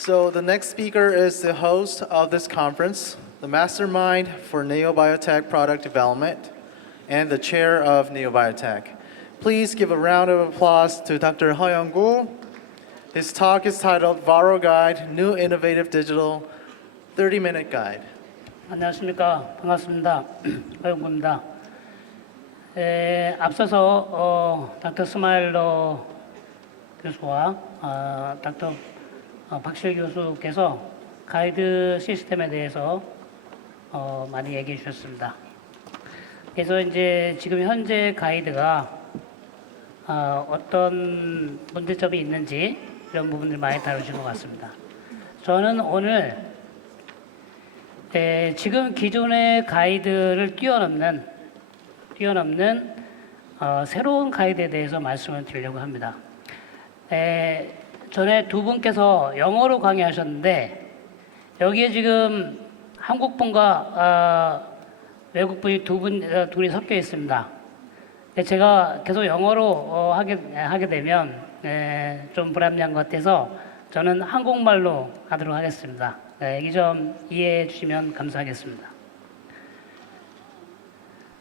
So the next speaker is the host of this conference, the mastermind for NeoBiotech product development, and the chair of NeoBiotech. Please give a round of applause to Dr. Heo Young-gu. His talk is titled Viral Guide, New Innovative Digital 30-Minute Guide. 안녕하십니까. 반갑습니다. 허영구입니다. 앞서서 닥터 스마일러 교수와 닥터 박실 교수께서 가이드 시스템에 대해서 많이 얘기해 주셨습니다. 그래서 이제 지금 현재 가이드가 어떤 문제점이 있는지 이런 부분들 많이 다루신 것 같습니다. 저는 오늘 지금 기존의 가이드를 뛰어넘는 새로운 가이드에 대해서 말씀을 드리려고 합니다. 전에 두 분께서 영어로 강의하셨는데 여기에 지금 한국분과 외국분이 둘이 섞여 있습니다. 제가 계속 영어로 하게 되면 좀 불합리한 것 같아서 저는 한국말로 하도록 하겠습니다. 이 점 이해해 주시면 감사하겠습니다.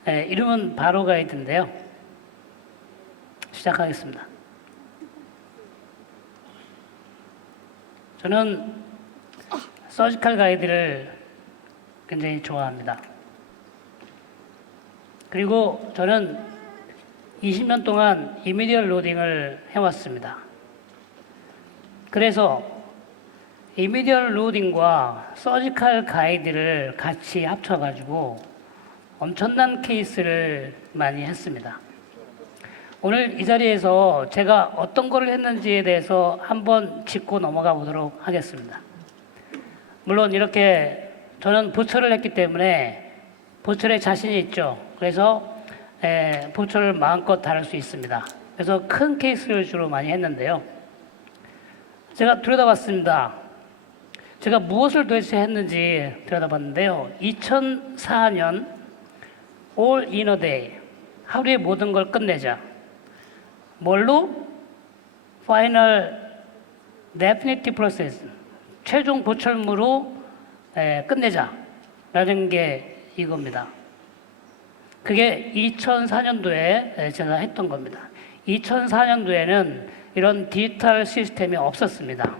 이름은 바로 가이드인데요. 시작하겠습니다. 저는 서지컬 가이드를 굉장히 좋아합니다. 그리고 저는 20년 동안 이미디어 로딩을 해왔습니다. 그래서 이미디어 로딩과 서지컬 가이드를 같이 합쳐가지고 엄청난 케이스를 많이 했습니다. 오늘 이 자리에서 제가 어떤 거를 했는지에 대해서 한번 짚고 넘어가 보도록 하겠습니다. 물론 이렇게 저는 보철을 했기 때문에 보철에 자신이 있죠. 그래서 보철을 마음껏 다룰 수 있습니다. 그래서 큰 케이스를 주로 많이 했는데요. 제가 들여다봤습니다. 제가 무엇을 도대체 했는지 들여다봤는데요. 2004년 All in a Day, 하루에 모든 걸 끝내자. 뭘로? Final Definitive Process, 최종 보철무로 끝내자라는 게 이겁니다. 그게 2004년도에 제가 했던 겁니다. 2004년도에는 이런 디지털 시스템이 없었습니다.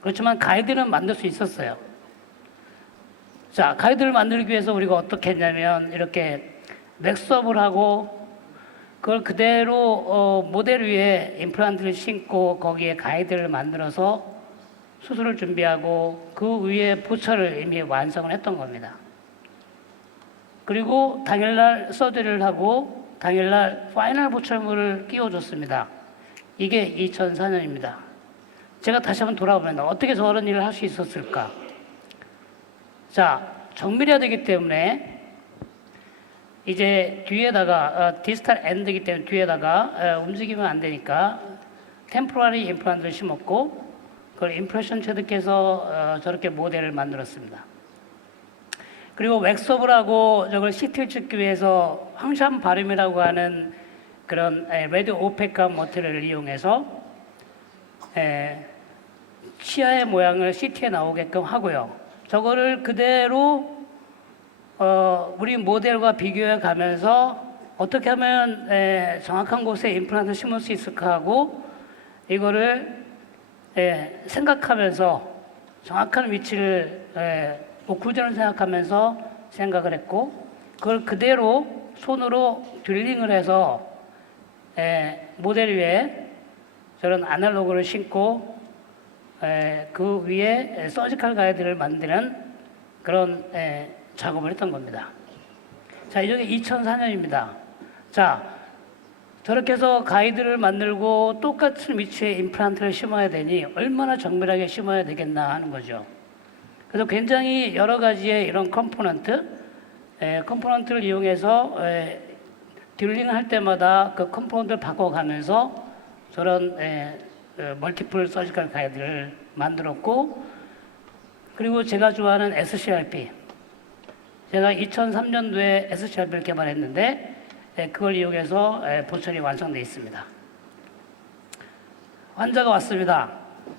그렇지만 가이드는 만들 수 있었어요. 자, 가이드를 만들기 위해서 우리가 어떻게 했냐면 이렇게 맥수업을 하고 그걸 그대로 모델 위에 임플란트를 심고 거기에 가이드를 만들어서 수술을 준비하고 그 위에 보철을 이미 완성을 했던 겁니다. 그리고 당일날 서저리를 하고 당일날 파이널 보철물을 끼워줬습니다. 이게 2004년입니다. 제가 다시 한번 돌아보면 어떻게 저런 일을 할 수 있었을까? 자, 정밀해야 되기 때문에 이제 뒤에다가 디지털 엔드이기 때문에 뒤에다가 움직이면 안 되니까 템포러리 임플란트를 심었고 그걸 임프레션 체득해서 저렇게 모델을 만들었습니다. 그리고 웩스업을 하고 저걸 CT를 찍기 위해서 황샴 바름이라고 하는 그런 레디오 오펙한 머티리얼을 이용해서 치아의 모양을 CT에 나오게끔 하고요. 저거를 그대로 우리 모델과 비교해 가면서 어떻게 하면 정확한 곳에 임플란트를 심을 수 있을까 하고 이거를 생각하면서 정확한 위치를 오클루전을 생각하면서 생각을 했고 그걸 그대로 손으로 딜링을 해서 모델 위에 저런 아날로그를 심고 그 위에 서지컬 가이드를 만드는 그런 작업을 했던 겁니다. 자, 이게 2004년입니다. 자, 저렇게 해서 가이드를 만들고 똑같은 위치에 임플란트를 심어야 되니 얼마나 정밀하게 심어야 되겠나 하는 거죠. 그래서 굉장히 여러 가지의 이런 컴포넌트를 이용해서 딜링을 할 때마다 그 컴포넌트를 바꿔가면서 저런 멀티플 서지컬 가이드를 만들었고 그리고 제가 좋아하는 SCRP, 제가 2003년도에 SCRP를 개발했는데 그걸 이용해서 보철이 완성되어 있습니다. 환자가 왔습니다.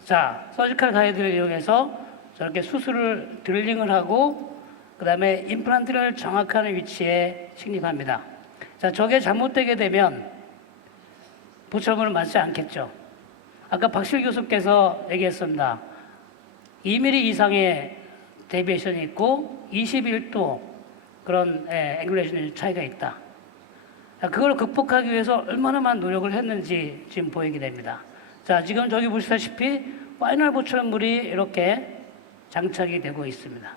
자, 서지컬 가이드를 이용해서 저렇게 수술을 드릴링을 하고 그 다음에 임플란트를 정확한 위치에 식립합니다. 자, 저게 잘못되게 되면 보철물은 맞지 않겠죠. 아까 박실 교수께서 얘기했습니다. 2mm 이상의 데비에이션이 있고 21도 그런 앵글레이션 차이가 있다. 자, 그걸 극복하기 위해서 얼마나 많은 노력을 했는지 지금 보이게 됩니다. 자, 지금 저기 보시다시피 파이널 보철물이 이렇게 장착이 되고 있습니다.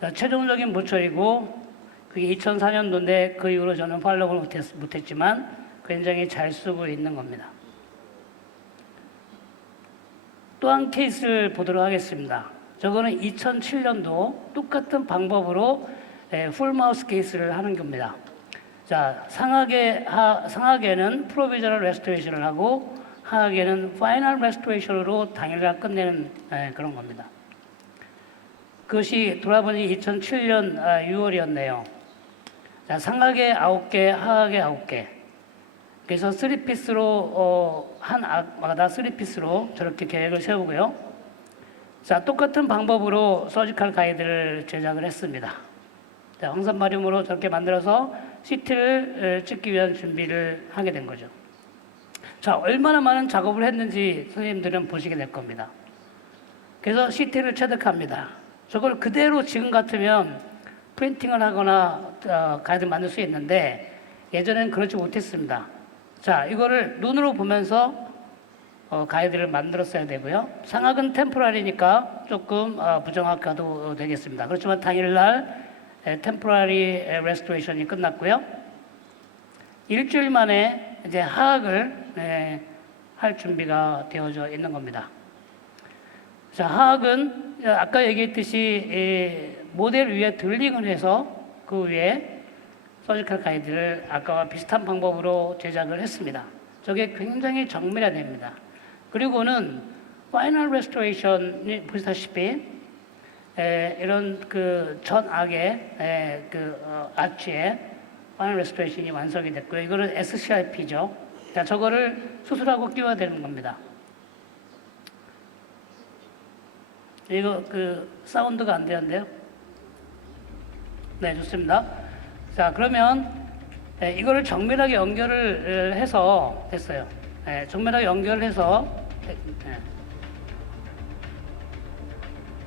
자, 최종적인 보철이고 그게 2004년도인데 그 이후로 저는 팔로우를 못했지만 굉장히 잘 쓰고 있는 겁니다. 또 한 케이스를 보도록 하겠습니다. 저거는 2007년도 똑같은 방법으로 풀마우스 케이스를 하는 겁니다. 자, 상하계는 프로비저널 레스토레이션을 하고 하하계는 파이널 레스토레이션으로 당일날 끝내는 그런 겁니다. 그것이 돌아보니 2007년 6월이었네요. 자, 상하계 9개, 하하계 9개. 그래서 3피스로 한 악마다 3피스로 저렇게 계획을 세우고요. 자, 똑같은 방법으로 서지컬 가이드를 제작을 했습니다. 자, 황산마륨으로 저렇게 만들어서 CT를 찍기 위한 준비를 하게 된 거죠. 자, 얼마나 많은 작업을 했는지 선생님들은 보시게 될 겁니다. 그래서 CT를 체득합니다. 저걸 그대로 지금 같으면 프린팅을 하거나 가이드를 만들 수 있는데 예전에는 그렇지 못했습니다. 자, 이거를 눈으로 보면서 가이드를 만들었어야 되고요. 상악은 템포라리니까 조금 부정확해도 되겠습니다. 그렇지만 당일날 템포라리 레스토레이션이 끝났고요. 일주일 만에 이제 하악을 할 준비가 되어져 있는 겁니다. 자, 하악은 아까 얘기했듯이 모델 위에 드릴링을 해서 그 위에 서지컬 가이드를 아까와 비슷한 방법으로 제작을 했습니다. 저게 굉장히 정밀화됩니다. 그리고는 파이널 레스토레이션이 보시다시피 이런 그 전악의 아치에 파이널 레스토레이션이 완성이 됐고요. 이거는 SCRP죠. 자, 저거를 수술하고 끼워야 되는 겁니다. 이거 사운드가 안 되는데요. 네, 좋습니다. 자, 그러면 이거를 정밀하게 연결을 해서 됐어요. 정밀하게 연결을 해서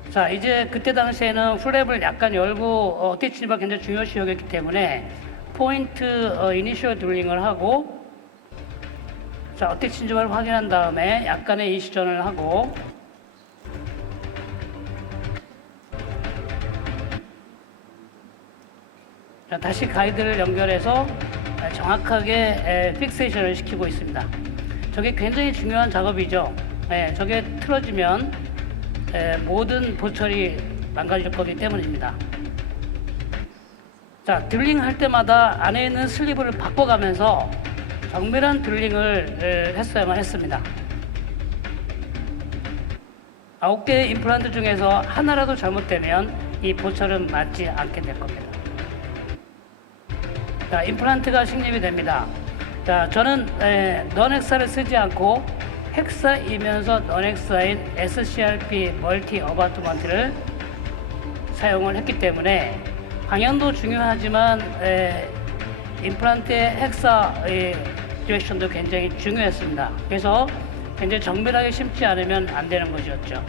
자, 이제 그때 당시에는 플랩을 약간 열고 어태치가 굉장히 중요시 여겼기 때문에 포인트 이니셜 드릴링을 하고 자, 어태치를 확인한 다음에 약간의 이시전을 하고 자, 다시 가이드를 연결해서 정확하게 픽세이션을 시키고 있습니다. 저게 굉장히 중요한 작업이죠. 저게 틀어지면 모든 보철이 망가질 거기 때문입니다. 자, 드릴링 할 때마다 안에 있는 슬리브를 바꿔가면서 정밀한 드릴링을 했어야만 했습니다. 9개의 임플란트 중에서 하나라도 잘못되면 이 보철은 맞지 않게 될 겁니다. 자, 임플란트가 식립이 됩니다. 자, 저는 넌엑사를 쓰지 않고 헥사이면서 넌엑사인 SCRP 멀티 어바트먼트를 사용을 했기 때문에 방향도 중요하지만 임플란트의 헥사 디렉션도 굉장히 중요했습니다. 그래서 굉장히 정밀하게 심지 않으면 안 되는 것이었죠.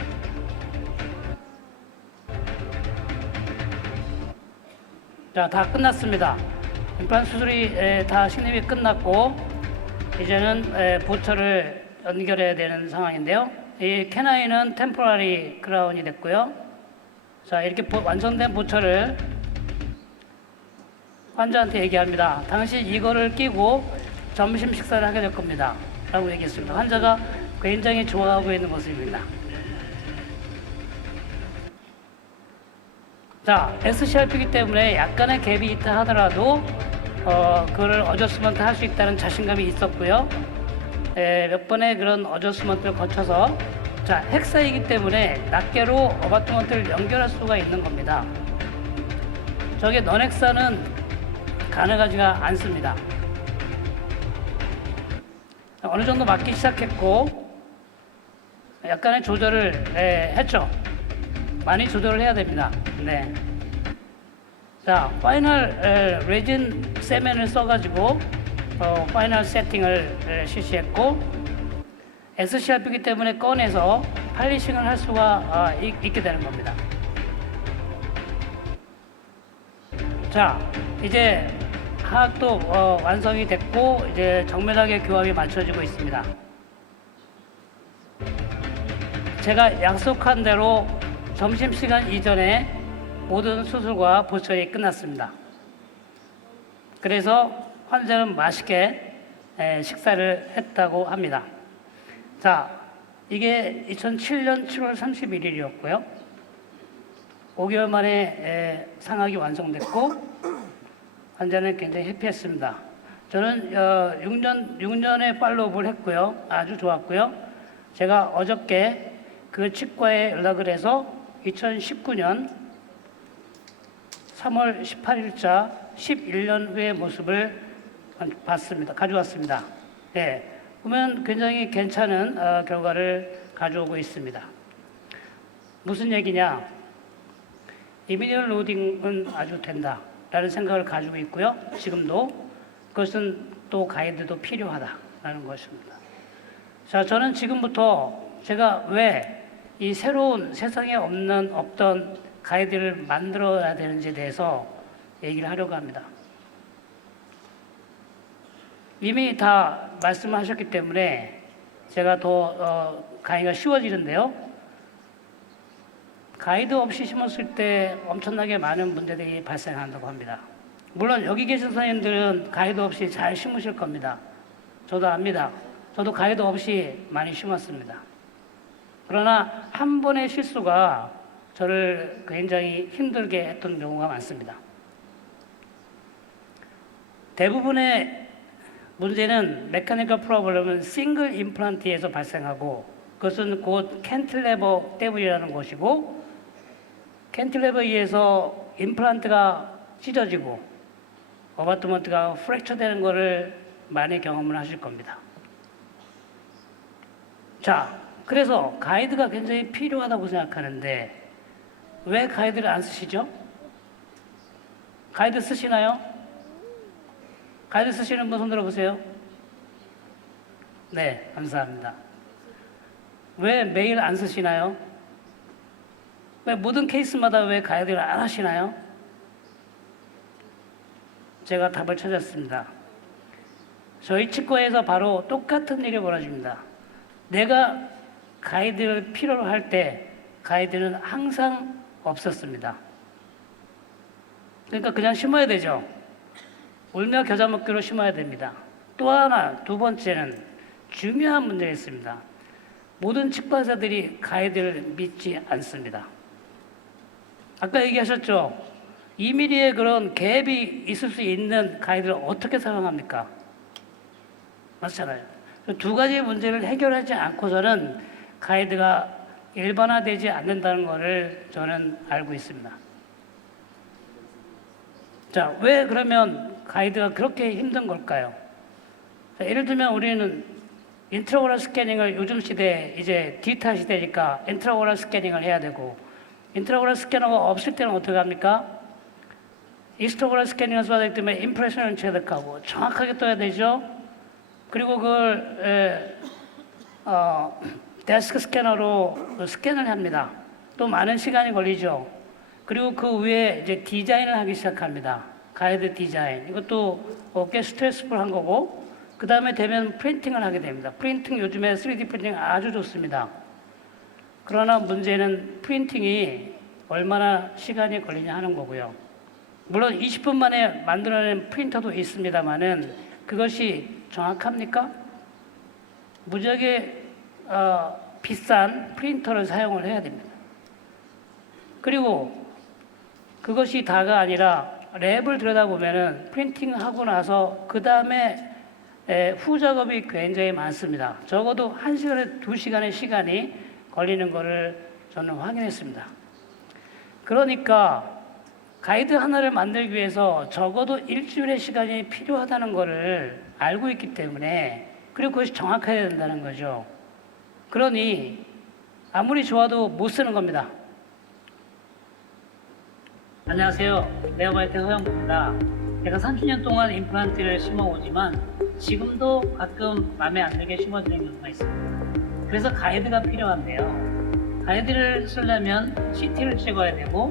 자, 다 끝났습니다. 임플란트 수술이 다 식립이 끝났고 이제는 보철을 연결해야 되는 상황인데요. 이 캐나인은 템포라리 크라운이 됐고요. 자, 이렇게 완성된 보철을 환자한테 얘기합니다. 당신 이거를 끼고 점심 식사를 하게 될 겁니다. 라고 얘기했습니다. 환자가 굉장히 좋아하고 있는 모습입니다. 자, SCRP이기 때문에 약간의 갭이 있다 하더라도 그거를 어저스먼트 할 수 있다는 자신감이 있었고요. 몇 번의 그런 어저스먼트를 거쳐서 자, 헥사이기 때문에 낱개로 어바트먼트를 연결할 수가 있는 겁니다. 저게 넌헥사는 가능하지가 않습니다. 어느 정도 맞기 시작했고 약간의 조절을 했죠. 많이 조절을 해야 됩니다. 네. 자, 파이널 레진 세면을 써가지고 파이널 세팅을 실시했고 SCRP이기 때문에 꺼내서 팔리싱을 할 수가 있게 되는 겁니다. 자, 이제 하악도 완성이 됐고 이제 정밀하게 교합이 맞춰지고 있습니다. 제가 약속한 대로 점심시간 이전에 모든 수술과 보철이 끝났습니다. 그래서 환자는 맛있게 식사를 했다고 합니다. 자, 이게 2007년 7월 31일이었고요. 5개월 만에 상악이 완성됐고 환자는 굉장히 해피했습니다. 저는 6년의 팔로우업을 했고요. 아주 좋았고요. 제가 어저께 그 치과에 연락을 해서 2019년 3월 18일자 11년 후의 모습을 봤습니다. 가져왔습니다. 예, 보면 굉장히 괜찮은 결과를 가져오고 있습니다. 무슨 얘기냐? 이미디얼 로딩은 아주 된다라는 생각을 가지고 있고요. 지금도 그것은 또 가이드도 필요하다라는 것입니다. 자, 저는 지금부터 제가 왜 이 새로운 세상에 없던 가이드를 만들어야 되는지에 대해서 얘기를 하려고 합니다. 이미 다 말씀하셨기 때문에 제가 더 강의가 쉬워지는데요. 가이드 없이 심었을 때 엄청나게 많은 문제들이 발생한다고 합니다. 물론 여기 계신 선생님들은 가이드 없이 잘 심으실 겁니다. 저도 압니다. 저도 가이드 없이 많이 심었습니다. 그러나 한 번의 실수가 저를 굉장히 힘들게 했던 경우가 많습니다. 대부분의 문제는 메카니컬 프로블럼은 싱글 임플란트에서 발생하고 그것은 곧 캔틸레버 때문이라는 것이고 캔틸레버에 의해서 임플란트가 찢어지고 어바트먼트가 프랙처 되는 것을 많이 경험을 하실 겁니다. 자, 그래서 가이드가 굉장히 필요하다고 생각하는데 왜 가이드를 안 쓰시죠? 가이드 쓰시나요? 가이드 쓰시는 분 손 들어보세요. 네, 감사합니다. 왜 매일 안 쓰시나요? 왜 모든 케이스마다 왜 가이드를 안 하시나요? 제가 답을 찾았습니다. 저희 치과에서 바로 똑같은 일이 벌어집니다. 내가 가이드를 필요로 할 때 가이드는 항상 없었습니다. 그러니까 그냥 심어야 되죠. 울며 겨자 먹기로 심어야 됩니다. 또 하나, 두 번째는 중요한 문제가 있습니다. 모든 치과의사들이 가이드를 믿지 않습니다. 아까 얘기하셨죠? 2mm의 그런 갭이 있을 수 있는 가이드를 어떻게 사용합니까? 맞잖아요. 두 가지 문제를 해결하지 않고서는 가이드가 일반화되지 않는다는 것을 저는 알고 있습니다. 자, 왜 그러면 가이드가 그렇게 힘든 걸까요? 자, 예를 들면 우리는 인트라오럴 스캐닝을 요즘 시대에 이제 디지털 시대니까 인트라오럴 스캐닝을 해야 되고 인트라오럴 스캐너가 없을 때는 어떻게 합니까? 익스트라오럴 스캐닝을 써야 되기 때문에 임프레션을 체득하고 정확하게 떠야 되죠. 그리고 그걸 데스크 스캐너로 스캔을 합니다. 또 많은 시간이 걸리죠. 그리고 그 위에 이제 디자인을 하기 시작합니다. 가이드 디자인. 이것도 꽤 스트레스풀한 거고, 그 다음에 되면 프린팅을 하게 됩니다. 프린팅 요즘에 3D 프린팅 아주 좋습니다. 그러나 문제는 프린팅이 얼마나 시간이 걸리냐 하는 거고요. 물론 20분 만에 만들어낸 프린터도 있습니다만은 그것이 정확합니까? 무지하게 비싼 프린터를 사용을 해야 됩니다. 그리고 그것이 다가 아니라 랩을 들여다보면은 프린팅하고 나서 그 다음에 후작업이 굉장히 많습니다. 적어도 1시간에 2시간의 시간이 걸리는 것을 저는 확인했습니다. 그러니까 가이드 하나를 만들기 위해서 적어도 일주일의 시간이 필요하다는 것을 알고 있기 때문에 그리고 그것이 정확해야 된다는 거죠. 그러니 아무리 좋아도 못 쓰는 겁니다. 안녕하세요. 네오바이오텍 허영구입니다. 제가 30년 동안 임플란트를 심어오지만 지금도 가끔 마음에 안 들게 심어드리는 경우가 있습니다. 그래서 가이드가 필요한데요. 가이드를 쓰려면 CT를 찍어야 되고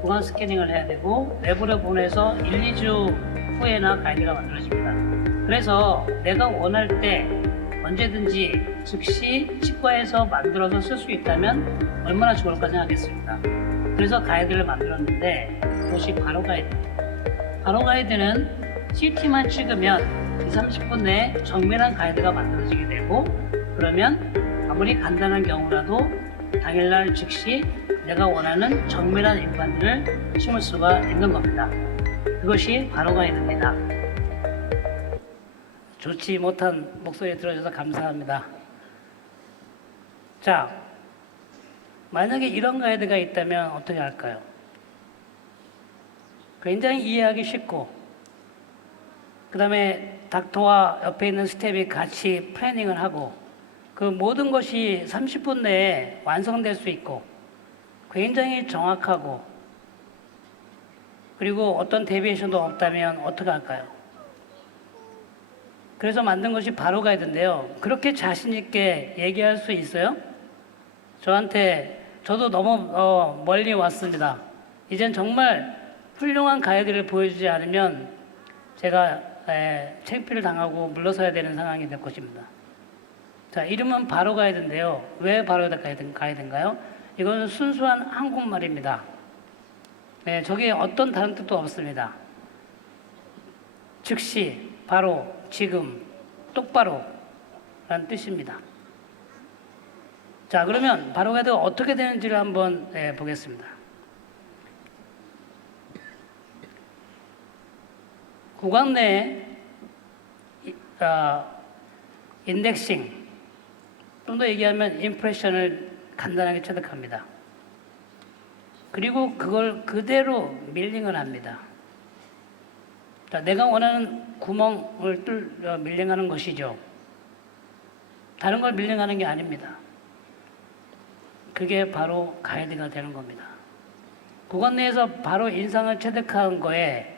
구강 스캐닝을 해야 되고 외부로 보내서 1, 2주 후에나 가이드가 만들어집니다. 그래서 내가 원할 때 언제든지 즉시 치과에서 만들어서 쓸 수 있다면 얼마나 좋을까 생각했습니다. 그래서 가이드를 만들었는데 그것이 바로 가이드입니다. 바로 가이드는 CT만 찍으면 30분 내에 정밀한 가이드가 만들어지게 되고, 그러면 아무리 간단한 경우라도 당일날 즉시 내가 원하는 정밀한 임플란트를 심을 수가 있는 겁니다. 그것이 바로 가이드입니다. 좋지 못한 목소리 들어줘서 감사합니다. 자, 만약에 이런 가이드가 있다면 어떻게 할까요? 굉장히 이해하기 쉽고, 그 다음에 닥터와 옆에 있는 스텝이 같이 플래닝을 하고, 그 모든 것이 30분 내에 완성될 수 있고, 굉장히 정확하고, 그리고 어떤 데비에이션도 없다면 어떻게 할까요? 그래서 만든 것이 바로 가이드인데요. 그렇게 자신 있게 얘기할 수 있어요? 저도 너무 멀리 왔습니다. 이젠 정말 훌륭한 가이드를 보여주지 않으면 제가 창피를 당하고 물러서야 되는 상황이 될 것입니다. 자, 이름은 바로 가이드인데요. 왜 바로 가이드인가요? 이건 순수한 한국말입니다. 네, 저게 어떤 다른 뜻도 없습니다. 즉시, 바로, 지금, 똑바로 라는 뜻입니다. 자, 그러면 바로 가이드가 어떻게 되는지를 한번 보겠습니다. 구강 내에 인덱싱, 좀 더 얘기하면 임프레션을 간단하게 체득합니다. 그리고 그걸 그대로 밀링을 합니다. 자, 내가 원하는 구멍을 밀링하는 것이죠. 다른 걸 밀링하는 게 아닙니다. 그게 바로 가이드가 되는 겁니다. 구강 내에서 바로 인상을 체득한 거에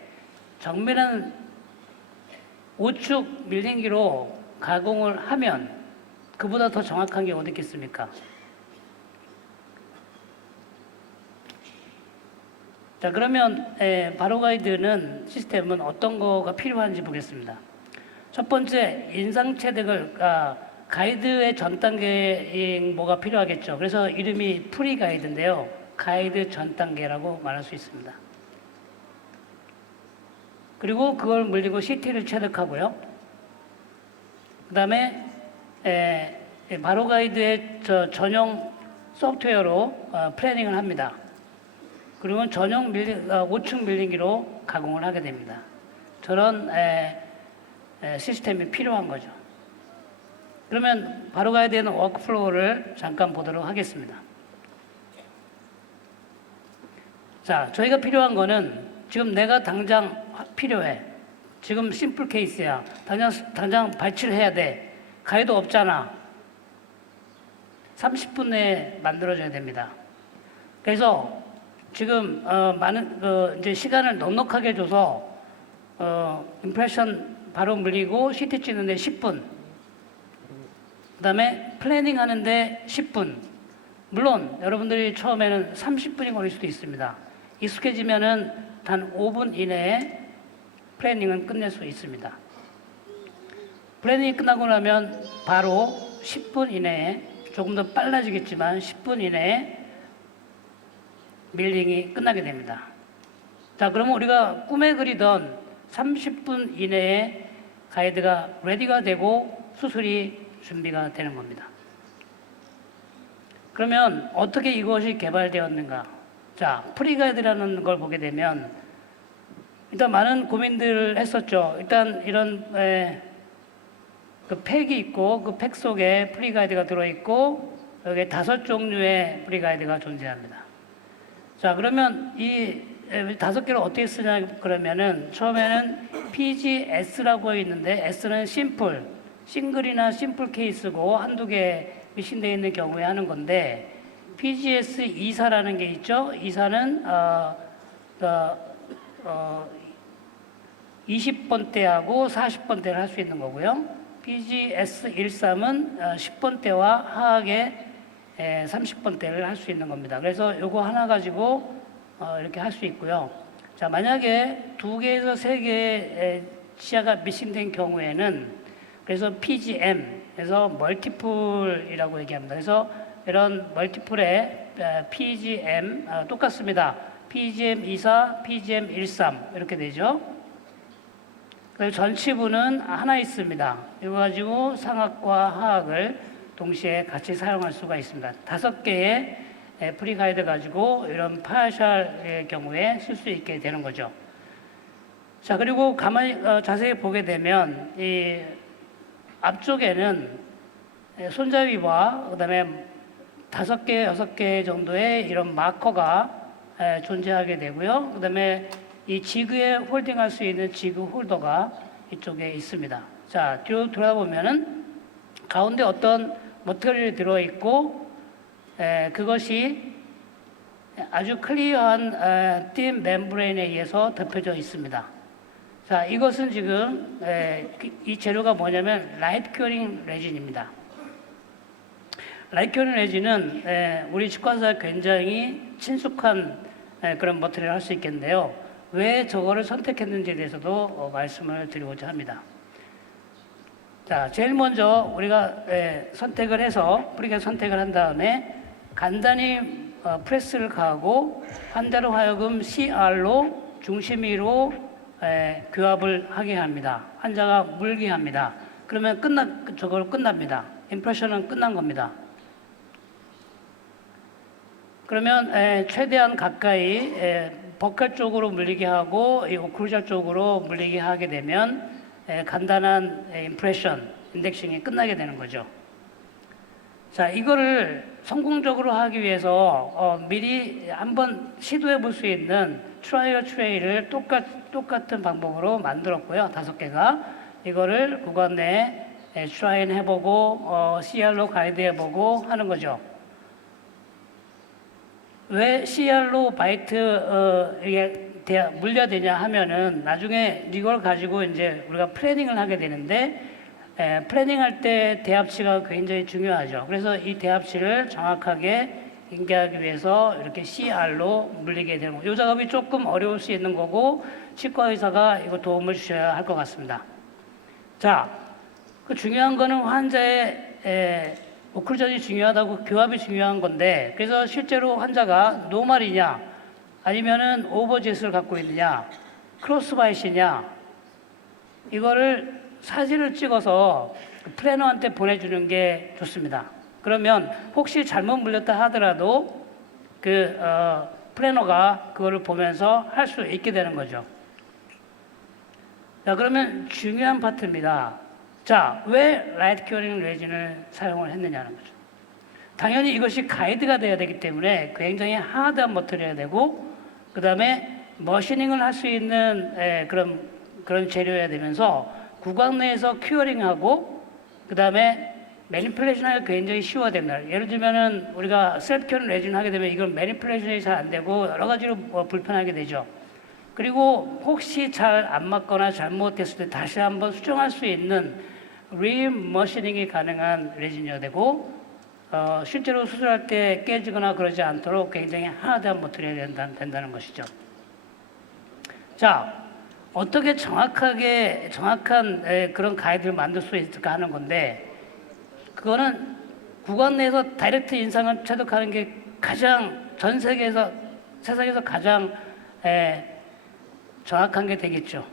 정밀한 우측 밀링기로 가공을 하면 그보다 더 정확한 게 어디 있겠습니까? 자, 그러면 바로 가이드는 시스템은 어떤 거가 필요한지 보겠습니다. 첫 번째, 인상 체득을 가이드의 전 단계인 뭐가 필요하겠죠. 그래서 이름이 프리 가이드인데요. 가이드 전 단계라고 말할 수 있습니다. 그리고 그걸 물리고 CT를 체득하고요. 그 다음에 바로 가이드의 전용 소프트웨어로 플래닝을 합니다. 그리고 전용 우측 밀링기로 가공을 하게 됩니다. 저런 시스템이 필요한 거죠. 그러면 바로 가야 되는 워크플로우를 잠깐 보도록 하겠습니다. 자, 저희가 필요한 거는 지금 내가 당장 필요해. 지금 심플 케이스야. 당장 발치를 해야 돼. 가이드 없잖아. 30분 내에 만들어줘야 됩니다. 그래서 지금 많은 이제 시간을 넉넉하게 줘서 임프레션 바로 물리고 CT 찍는데 10분. 그다음에 플래닝 하는데 10분. 물론 여러분들이 처음에는 30분이 걸릴 수도 있습니다. 익숙해지면은 단 5분 이내에 플래닝은 끝낼 수 있습니다. 플래닝이 끝나고 나면 바로 10분 이내에, 조금 더 빨라지겠지만 10분 이내에 밀링이 끝나게 됩니다. 자, 그러면 우리가 꿈에 그리던 30분 이내에 가이드가 레디가 되고 수술이 준비가 되는 겁니다. 그러면 어떻게 이것이 개발되었는가? 자, 프리가이드라는 걸 보게 되면 일단 많은 고민들을 했었죠. 일단 이런 그 팩이 있고 그 팩 속에 프리가이드가 들어있고 여기에 5종류의 프리가이드가 존재합니다. 자, 그러면 이 5개를 어떻게 쓰냐 그러면은 처음에는 PGS라고 있는데 S는 심플, 싱글이나 심플 케이스고 한두 개 미신되어 있는 경우에 하는 건데 PGS 2사라는 게 있죠. 2사는 20번대하고 40번대를 할 수 있는 거고요. PGS 13은 10번대와 하악의 30번대를 할 수 있는 겁니다. 그래서 요거 하나 가지고 이렇게 할 수 있고요. 자, 만약에 2개에서 3개의 시야가 미싱된 경우에는 그래서 PGM, 그래서 멀티플이라고 얘기합니다. 그래서 이런 멀티플의 PGM 똑같습니다. PGM 24, PGM 13 이렇게 되죠. 그리고 전치부는 하나 있습니다. 이거 가지고 상악과 하악을 동시에 같이 사용할 수가 있습니다. 5개의 프리 가이드 가지고 이런 파셜의 경우에 쓸 수 있게 되는 거죠. 자, 그리고 가만히 자세히 보게 되면 이 앞쪽에는 손잡이와 그다음에 5개, 6개 정도의 이런 마커가 존재하게 되고요. 그다음에 이 지그에 홀딩할 수 있는 지그 홀더가 이쪽에 있습니다. 자, 뒤로 돌아보면은 가운데 어떤 머티리얼이 들어있고 그것이 아주 클리어한 틴 멤브레인에 의해서 덮여져 있습니다. 자, 이것은 지금 이 재료가 뭐냐면 라이트 큐어링 레진입니다. 라이트 큐어링 레진은 우리 치과사에 굉장히 친숙한 그런 머티리얼을 할 수 있겠는데요. 왜 저거를 선택했는지에 대해서도 말씀을 드리고자 합니다. 자, 제일 먼저 우리가 선택을 해서 프리가 선택을 한 다음에 간단히 프레스를 가하고 환자로 하여금 CR로 중심위로 교합을 하게 합니다. 환자가 물게 합니다. 그러면 저걸 끝납니다. 임프레션은 끝난 겁니다. 그러면 최대한 가까이 버클 쪽으로 물리게 하고 이 오클루전 쪽으로 물리게 하게 되면 간단한 임프레션, 인덱싱이 끝나게 되는 거죠. 자, 이거를 성공적으로 하기 위해서 미리 한번 시도해 볼 수 있는 트라이얼 트레이를 똑같은 방법으로 만들었고요. 5개가 이거를 구간 내에 트라이앤 해보고 CR로 가이드 해보고 하는 거죠. 왜 CR로 바이트 물려야 되냐 하면은 나중에 이걸 가지고 이제 우리가 플래닝을 하게 되는데 플래닝 할 때 대합치가 굉장히 중요하죠. 그래서 이 대합치를 정확하게 인계하기 위해서 이렇게 CR로 물리게 되는 거예요. 이 작업이 조금 어려울 수 있는 거고 치과 의사가 이거 도움을 주셔야 할 것 같습니다. 자, 그 중요한 거는 환자의 오클루전이 중요하다고 교합이 중요한 건데 그래서 실제로 환자가 노말이냐 아니면은 오버젯을 갖고 있느냐 크로스바이시냐 이거를 사진을 찍어서 플래너한테 보내주는 게 좋습니다. 그러면 혹시 잘못 물렸다 하더라도 플래너가 그거를 보면서 할 수 있게 되는 거죠. 자, 그러면 중요한 파트입니다. 자, 왜 라이트 큐어링 레진을 사용을 했느냐는 거죠. 당연히 이것이 가이드가 돼야 되기 때문에 굉장히 하드한 머티리얼이 되고 그 다음에 머시닝을 할 수 있는 그런 재료여야 되면서 구강 내에서 큐어링하고 그 다음에 매니플레이션하기가 굉장히 쉬워야 됩니다. 예를 들면은 우리가 셀프 큐어링 레진 하게 되면 이건 매니플레이션이 잘 안 되고 여러 가지로 불편하게 되죠. 그리고 혹시 잘 안 맞거나 잘못됐을 때 다시 한번 수정할 수 있는 리머시닝이 가능한 레진이어야 되고 실제로 수술할 때 깨지거나 그러지 않도록 굉장히 하드한 머티리얼이 된다는 것이죠. 자, 어떻게 정확한 그런 가이드를 만들 수 있을까 하는 건데 그거는 구강 내에서 다이렉트 인상을 체득하는 게 가장 세상에서 가장 정확한 게 되겠죠.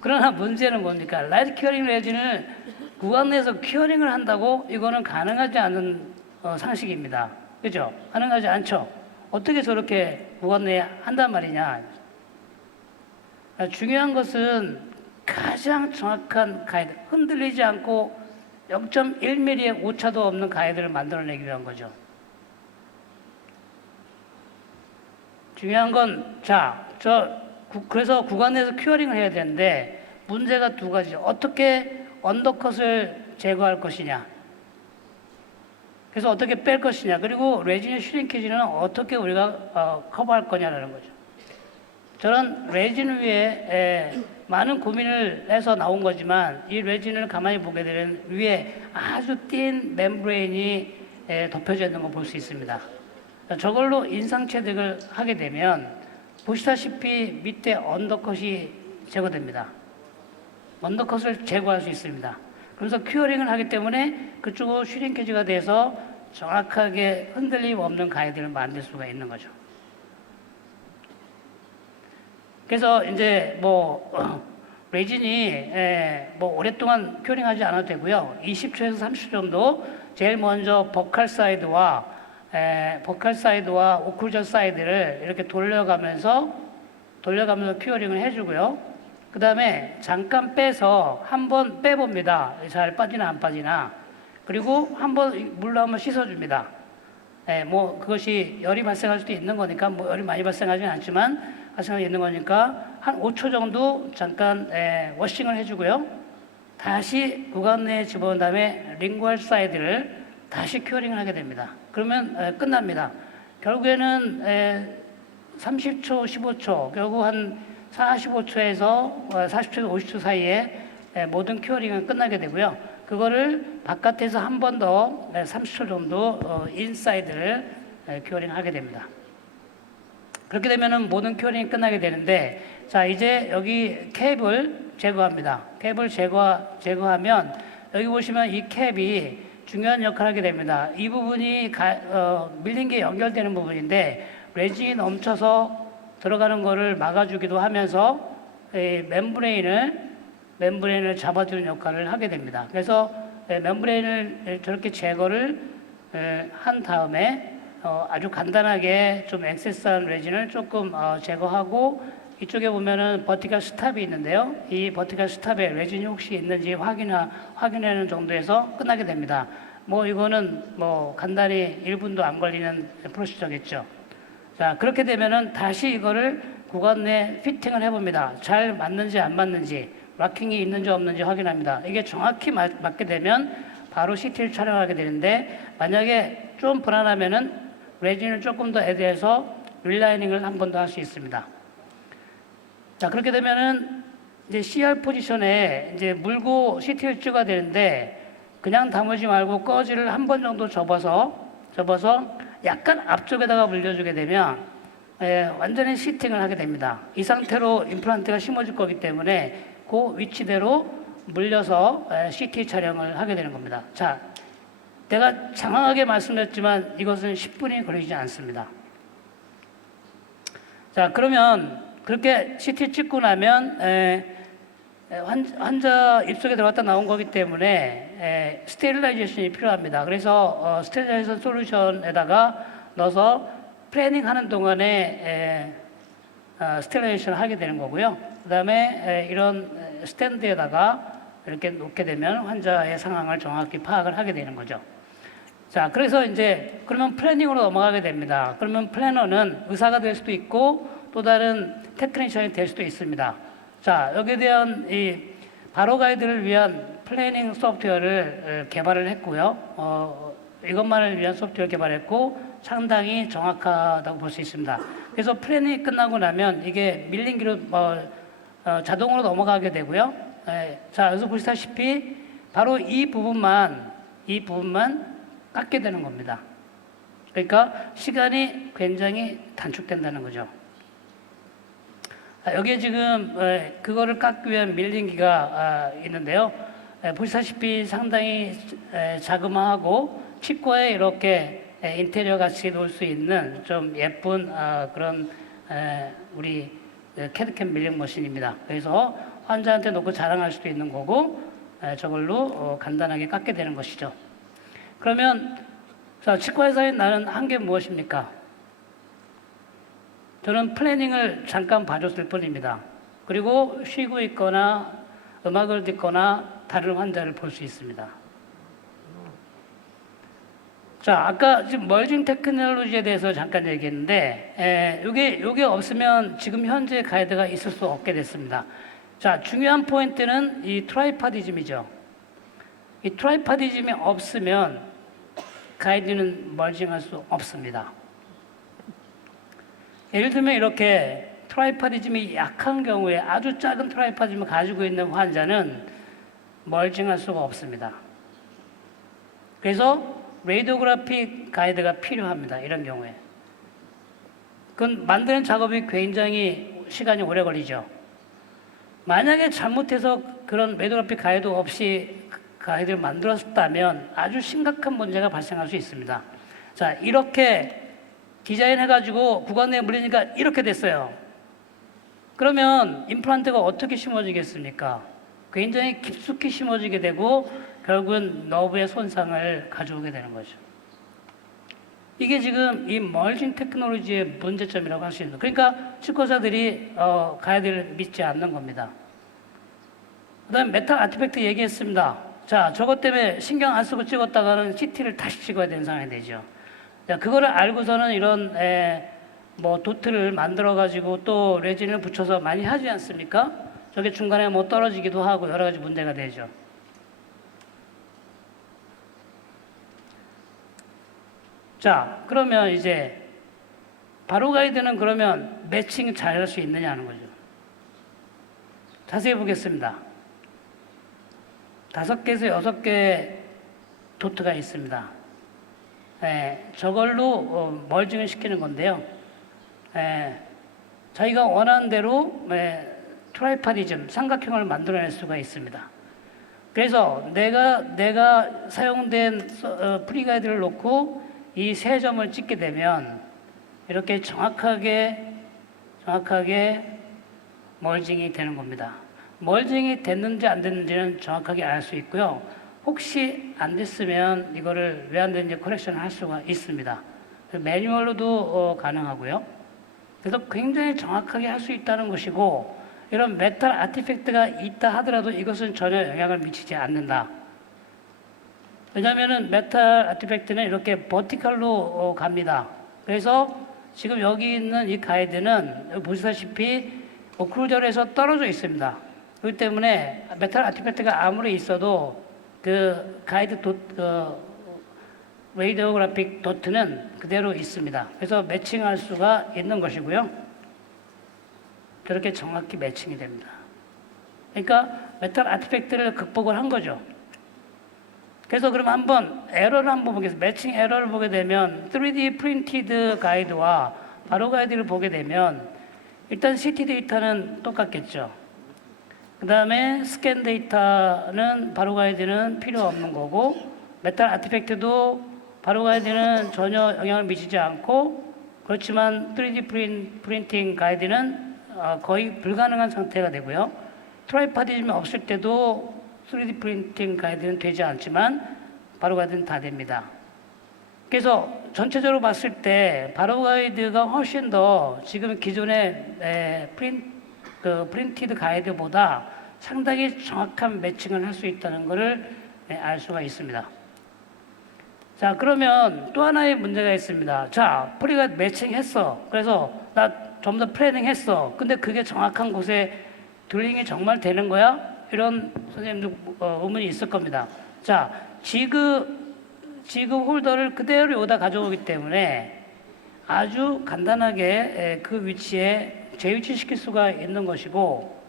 그러나 문제는 뭡니까? 라이트 큐어링 레진을 구강 내에서 큐어링을 한다고 이거는 가능하지 않은 상식입니다. 그죠? 가능하지 않죠. 어떻게 저렇게 구강 내에 한단 말이냐? 중요한 것은 가장 정확한 가이드, 흔들리지 않고 0.1mm의 오차도 없는 가이드를 만들어내기 위한 거죠. 중요한 건, 그래서 구강 내에서 큐어링을 해야 되는데, 문제가 2가지. 어떻게 언더컷을 제거할 것이냐. 그래서 어떻게 뺄 것이냐, 그리고 레진의 슈링키지는 어떻게 우리가 커버할 거냐라는 거죠. 저는 레진 위에 많은 고민을 해서 나온 거지만 이 레진을 가만히 보게 되면 위에 아주 띤 멤브레인이 덮여져 있는 거 볼 수 있습니다. 저걸로 인상 체득을 하게 되면 보시다시피 밑에 언더컷이 제거됩니다. 언더컷을 제거할 수 있습니다. 그래서 큐어링을 하기 때문에 그쪽으로 슈링케지가 돼서 정확하게 흔들림 없는 가이드를 만들 수가 있는 거죠. 그래서 이제 레진이 뭐 오랫동안 큐어링하지 않아도 되고요. 20초에서 30초 정도 제일 먼저 버칼 사이드와 오클저 사이드를 이렇게 돌려가면서 큐어링을 해주고요. 그 다음에 잠깐 빼서 한번 빼봅니다. 잘 빠지나 안 빠지나. 그리고 한번 물로 한번 씻어줍니다. 뭐 그것이 열이 발생할 수도 있는 거니까 뭐 열이 많이 발생하지는 않지만 발생할 수 있는 거니까 한 5초 정도 잠깐 워싱을 해주고요. 다시 구간 내에 집어넣은 다음에 링구얼 사이드를 다시 큐어링을 하게 됩니다. 그러면 끝납니다. 결국에는 30초, 15초, 결국 한 45초에서 40초에서 50초 사이에 모든 큐어링은 끝나게 되고요. 그거를 바깥에서 한 번 더 30초 정도 인사이드를 큐어링 하게 됩니다. 그렇게 되면은 모든 큐어링이 끝나게 되는데, 자, 이제 여기 캡을 제거합니다. 캡을 제거하면 여기 보시면 이 캡이 중요한 역할을 하게 됩니다. 이 부분이 밀린 게 연결되는 부분인데 레진이 넘쳐서 들어가는 거를 막아주기도 하면서 멤브레인을 잡아주는 역할을 하게 됩니다. 그래서 멤브레인을 저렇게 제거를 한 다음에 아주 간단하게 좀 액세스한 레진을 조금 제거하고 이쪽에 보면은 버티컬 스탑이 있는데요. 이 버티컬 스탑에 레진이 혹시 있는지 확인하는 정도에서 끝나게 됩니다. 뭐 이거는 뭐 간단히 1분도 안 걸리는 프로시저겠죠. 자, 그렇게 되면은 다시 이거를 구간 내 피팅을 해봅니다. 잘 맞는지 안 맞는지, 락킹이 있는지 없는지 확인합니다. 이게 정확히 맞게 되면 바로 CT를 촬영하게 되는데, 만약에 좀 불안하면은 레진을 조금 더 애드해서 릴라이닝을 한 번 더 할 수 있습니다. 자, 그렇게 되면은 이제 CR 포지션에 이제 물고 CT를 찍어야 되는데, 그냥 담으지 말고 꺼지를 한 번 정도 접어서 약간 앞쪽에다가 물려주게 되면 완전히 시팅을 하게 됩니다. 이 상태로 임플란트가 심어질 거기 때문에 그 위치대로 물려서 CT 촬영을 하게 되는 겁니다. 자, 내가 장황하게 말씀드렸지만 이것은 10분이 걸리지 않습니다. 자, 그러면 그렇게 CT 찍고 나면 환자 입속에 들어갔다 나온 거기 때문에 스테릴라이제이션이 필요합니다. 그래서 스테릴라이제이션 솔루션에다가 넣어서 플래닝 하는 동안에 스테릴라이제이션을 하게 되는 거고요. 그 다음에 이런 스탠드에다가 이렇게 놓게 되면 환자의 상황을 정확히 파악을 하게 되는 거죠. 자, 그래서 이제 그러면 플래닝으로 넘어가게 됩니다. 그러면 플래너는 의사가 될 수도 있고 또 다른 테크니션이 될 수도 있습니다. 자, 여기에 대한 이 바로 가이드를 위한 플래닝 소프트웨어를 개발을 했고요. 이것만을 위한 소프트웨어 개발했고 상당히 정확하다고 볼 수 있습니다. 그래서 플래닝이 끝나고 나면 이게 밀링기로 자동으로 넘어가게 되고요. 자, 여기서 보시다시피 바로 이 부분만 깎게 되는 겁니다. 그러니까 시간이 굉장히 단축된다는 거죠. 여기에 지금 그거를 깎기 위한 밀링기가 있는데요. 보시다시피 상당히 자그마하고 치과에 이렇게 인테리어 같이 놓을 수 있는 좀 예쁜 그런 우리 캐드캠 밀링 머신입니다. 그래서 환자한테 놓고 자랑할 수도 있는 거고 저걸로 간단하게 깎게 되는 것이죠. 그러면 자, 치과의사에 나는 한 게 무엇입니까? 저는 플래닝을 잠깐 봐줬을 뿐입니다. 그리고 쉬고 있거나 음악을 듣거나 다른 환자를 볼 수 있습니다. 자, 아까 지금 멀징 테크놀로지에 대해서 잠깐 얘기했는데, 요게 없으면 지금 현재 가이드가 있을 수 없게 됐습니다. 자, 중요한 포인트는 이 트라이파디즘이죠. 이 트라이파디즘이 없으면 가이드는 멀징할 수 없습니다. 예를 들면 이렇게 트라이파디즘이 약한 경우에 아주 작은 트라이파디즘을 가지고 있는 환자는 멀징할 수가 없습니다. 그래서 레디오그래픽 가이드가 필요합니다. 이런 경우에. 그건 만드는 작업이 굉장히 시간이 오래 걸리죠. 만약에 잘못해서 그런 레디오그래픽 가이드 없이 가이드를 만들었다면 아주 심각한 문제가 발생할 수 있습니다. 자, 이렇게 디자인해가지고 구강 내에 물리니까 이렇게 됐어요. 그러면 임플란트가 어떻게 심어지겠습니까? 굉장히 깊숙이 심어지게 되고 결국은 너브의 손상을 가져오게 되는 거죠. 이게 지금 이 멀징 테크놀로지의 문제점이라고 할 수 있는 거예요. 그러니까 치과의사들이 가이드를 믿지 않는 겁니다. 그 다음에 메탈 아티팩트 얘기했습니다. 자, 저것 때문에 신경 안 쓰고 찍었다가는 CT를 다시 찍어야 되는 상황이 되죠. 자, 그거를 알고서는 이런 뭐 도트를 만들어 가지고 또 레진을 붙여서 많이 하지 않습니까? 저게 중간에 뭐 떨어지기도 하고 여러 가지 문제가 되죠. 자, 그러면 이제 바로 가이드는 그러면 매칭 잘 할 수 있느냐 하는 거죠. 자세히 보겠습니다. 5개에서 6개 도트가 있습니다. 저걸로 멀징을 시키는 건데요. 자기가 원하는 대로 트라이파디즘, 삼각형을 만들어낼 수가 있습니다. 그래서 내가 사용된 프리가이드를 놓고 이 3점을 찍게 되면 이렇게 정확하게 멀징이 되는 겁니다. 멀징이 됐는지 안 됐는지는 정확하게 알 수 있고요. 혹시 안 됐으면 이거를 왜 안 됐는지 커렉션을 할 수가 있습니다. 매뉴얼로도 가능하고요. 그래서 굉장히 정확하게 할 수 있다는 것이고 이런 메탈 아티팩트가 있다 하더라도 이것은 전혀 영향을 미치지 않는다. 왜냐하면 메탈 아티팩트는 이렇게 버티컬로 갑니다. 그래서 지금 여기 있는 이 가이드는 보시다시피 오클루저에서 떨어져 있습니다. 그렇기 때문에 메탈 아티팩트가 아무리 있어도 그 가이드 레디오그래픽 도트는 그대로 있습니다. 그래서 매칭할 수가 있는 것이고요. 그렇게 정확히 매칭이 됩니다. 그러니까 메탈 아티팩트를 극복을 한 거죠. 그래서 그럼 한번 에러를 한번 보겠습니다. 매칭 에러를 보게 되면 3D 프린티드 가이드와 바로 가이드를 보게 되면 일단 CT 데이터는 똑같겠죠. 그 다음에 스캔 데이터는 바로 가이드는 필요 없는 거고 메탈 아티팩트도 바로 가이드는 전혀 영향을 미치지 않고 그렇지만 3D 프린팅 가이드는 거의 불가능한 상태가 되고요. 트라이파디즘이 없을 때도 3D 프린팅 가이드는 되지 않지만 바로 가이드는 다 됩니다. 그래서 전체적으로 봤을 때 바로 가이드가 훨씬 더 지금 기존의 프린티드 가이드보다 상당히 정확한 매칭을 할 수 있다는 것을 알 수가 있습니다. 자, 그러면 또 하나의 문제가 있습니다. 자, 프리가이드 매칭했어. 그래서 나 좀 더 플래닝 했어. 근데 그게 정확한 곳에 드링이 정말 되는 거야? 이런 선생님들 의문이 있을 겁니다. 자, 지그 홀더를 그대로 여기다 가져오기 때문에 아주 간단하게 그 위치에 재위치시킬 수가 있는 것이고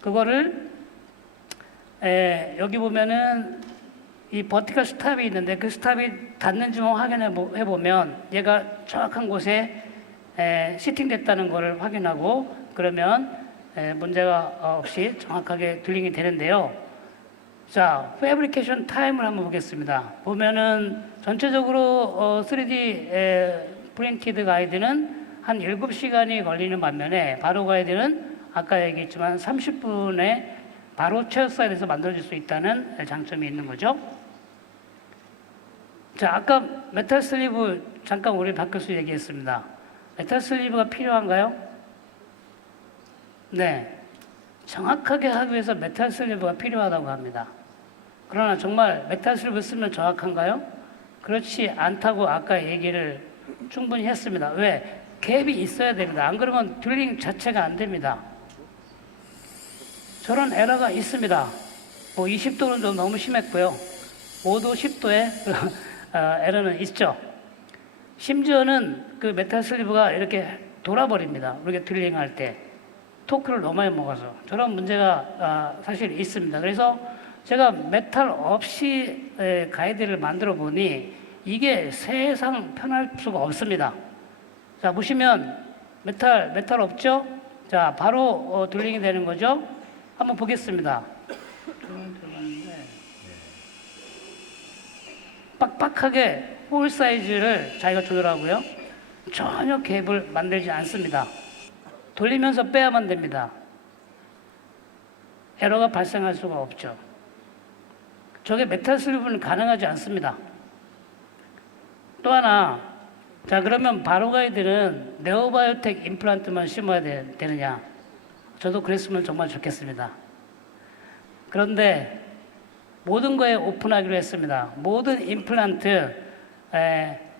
그거를 여기 보면은 이 버티컬 스탑이 있는데 그 스탑이 닿는지만 확인해 보면 얘가 정확한 곳에 시팅됐다는 것을 확인하고 그러면 문제가 없이 정확하게 드링이 되는데요. 자, 패브리케이션 타임을 한번 보겠습니다. 보면은 전체적으로 3D 프린티드 가이드는 한 7시간이 걸리는 반면에 바로 가이드는 아까 얘기했지만 30분에 바로 체어사이드에서 만들어질 수 있다는 장점이 있는 거죠. 자, 아까 메탈 슬리브 잠깐 우리 박 교수 얘기했습니다. 메탈 슬리브가 필요한가요? 네. 정확하게 하기 위해서 메탈 슬리브가 필요하다고 합니다. 그러나 정말 메탈 슬리브 쓰면 정확한가요? 그렇지 않다고 아까 얘기를 충분히 했습니다. 왜? 갭이 있어야 됩니다. 안 그러면 드링 자체가 안 됩니다. 저런 에러가 있습니다. 뭐 20도는 좀 너무 심했고요. 5도, 10도에 에러는 있죠. 심지어는 그 메탈 슬리브가 이렇게 돌아버립니다. 우리가 드릴링할 때 토크를 너무 많이 먹어서 저런 문제가 사실 있습니다. 그래서 제가 메탈 없이 가이드를 만들어 보니 이게 세상 편할 수가 없습니다. 자, 보시면 메탈 없죠? 자, 바로 드릴링이 되는 거죠? 한번 보겠습니다. 빡빡하게 홀 사이즈를 자기가 조절하고요. 전혀 갭을 만들지 않습니다. 돌리면서 빼야만 됩니다. 에러가 발생할 수가 없죠. 저게 메탈 슬리브는 가능하지 않습니다. 또 하나, 자, 그러면 바로가이드는 네오바이오텍 임플란트만 심어야 되느냐? 저도 그랬으면 정말 좋겠습니다. 그런데 모든 거에 오픈하기로 했습니다. 모든 임플란트,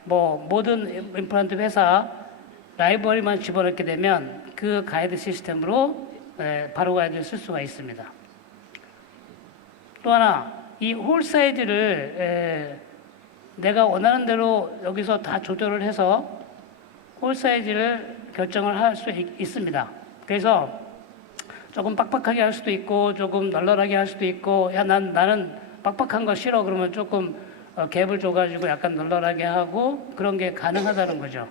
모든 임플란트 회사 라이브러리만 집어넣게 되면 그 가이드 시스템으로 바로가이드를 쓸 수가 있습니다. 또 하나, 이 홀 사이즈를 내가 원하는 대로 여기서 다 조절을 해서 홀 사이즈를 결정을 할 수 있습니다. 그래서 조금 빡빡하게 할 수도 있고 조금 널널하게 할 수도 있고 야 나는 빡빡한 거 싫어 그러면 조금 갭을 줘가지고 약간 널널하게 하고 그런 게 가능하다는 거죠.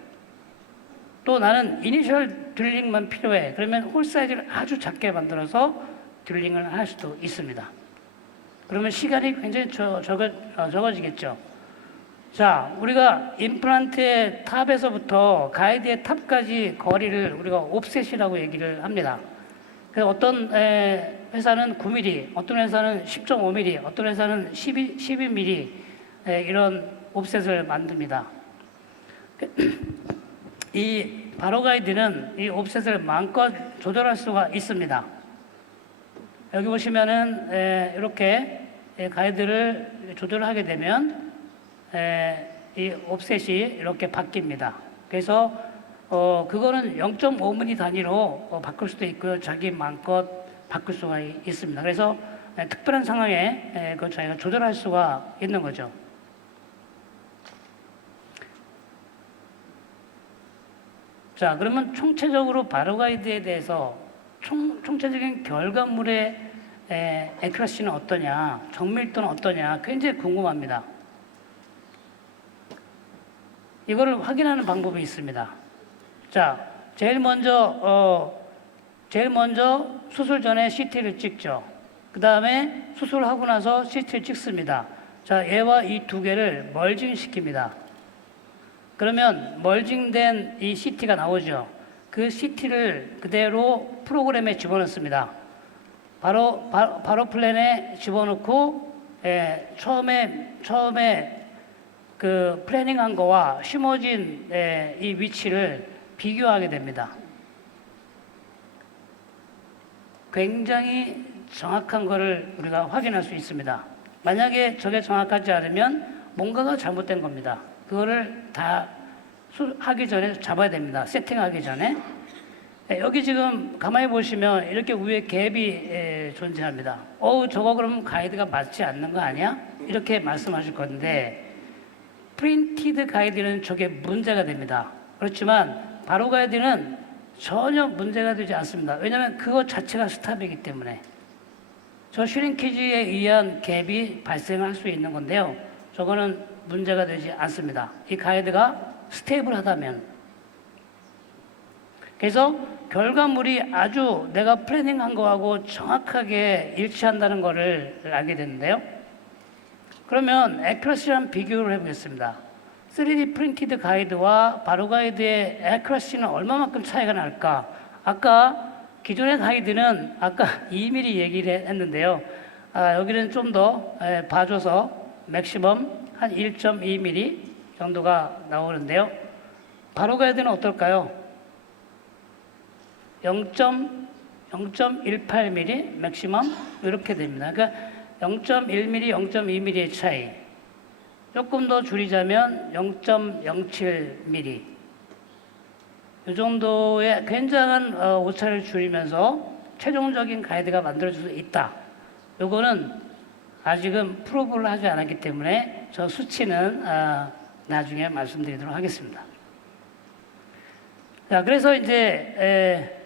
또 나는 이니셜 드릴링만 필요해 그러면 홀 사이즈를 아주 작게 만들어서 드릴링을 할 수도 있습니다. 그러면 시간이 굉장히 적어지겠죠. 자, 우리가 임플란트의 탑에서부터 가이드의 탑까지 거리를 우리가 옵셋이라고 얘기를 합니다. 그래서 어떤 회사는 9mm, 어떤 회사는 10.5mm, 어떤 회사는 12mm 이런 옵셋을 만듭니다. 이 바로가이드는 이 옵셋을 마음껏 조절할 수가 있습니다. 여기 보시면은 이렇게 가이드를 조절하게 되면 이 옵셋이 이렇게 바뀝니다. 그래서 그거는 0.5mm 단위로 바꿀 수도 있고요. 자기 마음껏 바꿀 수가 있습니다. 그래서 특별한 상황에 그걸 저희가 조절할 수가 있는 거죠. 자, 그러면 총체적으로 바로가이드에 대해서 총체적인 결과물의 에큐러시는 어떠냐, 정밀도는 어떠냐 굉장히 궁금합니다. 이거를 확인하는 방법이 있습니다. 자, 제일 먼저 수술 전에 CT를 찍죠. 그 다음에 수술하고 나서 CT를 찍습니다. 자, 얘와 이 두 개를 멀징 시킵니다. 그러면 멀징된 이 CT가 나오죠. 그 CT를 그대로 프로그램에 집어넣습니다. 바로 플랜에 집어넣고 처음에 그 플래닝한 거와 심어진 이 위치를 비교하게 됩니다. 굉장히 정확한 거를 우리가 확인할 수 있습니다. 만약에 저게 정확하지 않으면 뭔가가 잘못된 겁니다. 그거를 다 하기 전에 잡아야 됩니다. 세팅하기 전에. 여기 지금 가만히 보시면 이렇게 위에 갭이 존재합니다. 저거 그러면 가이드가 맞지 않는 거 아니야? 이렇게 말씀하실 건데 프린티드 가이드는 저게 문제가 됩니다. 그렇지만 바로 가이드는 전혀 문제가 되지 않습니다. 왜냐하면 그것 자체가 스탑이기 때문에 저 슈링키지에 의한 갭이 발생할 수 있는 건데요. 저거는 문제가 되지 않습니다. 이 가이드가 스테이블하다면. 그래서 결과물이 아주 내가 플래닝한 거하고 정확하게 일치한다는 것을 알게 됐는데요. 그러면 에큐러시랑 비교를 해보겠습니다. 3D 프린티드 가이드와 바로 가이드의 에큐러시는 얼마만큼 차이가 날까? 아까 기존의 가이드는 아까 2mm 얘기를 했는데요. 여기는 좀 더 봐줘서 맥시멈 한 1.2mm 정도가 나오는데요. 바로 가이드는 어떨까요? 0.18mm 맥시멈 이렇게 됩니다. 그러니까 0.1mm, 0.2mm의 차이. 조금 더 줄이자면 0.07mm. 이 정도의 굉장한 오차를 줄이면서 최종적인 가이드가 만들어질 수 있다. 요거는 아직은 프로브를 하지 않았기 때문에 저 수치는 나중에 말씀드리도록 하겠습니다. 자, 그래서 이제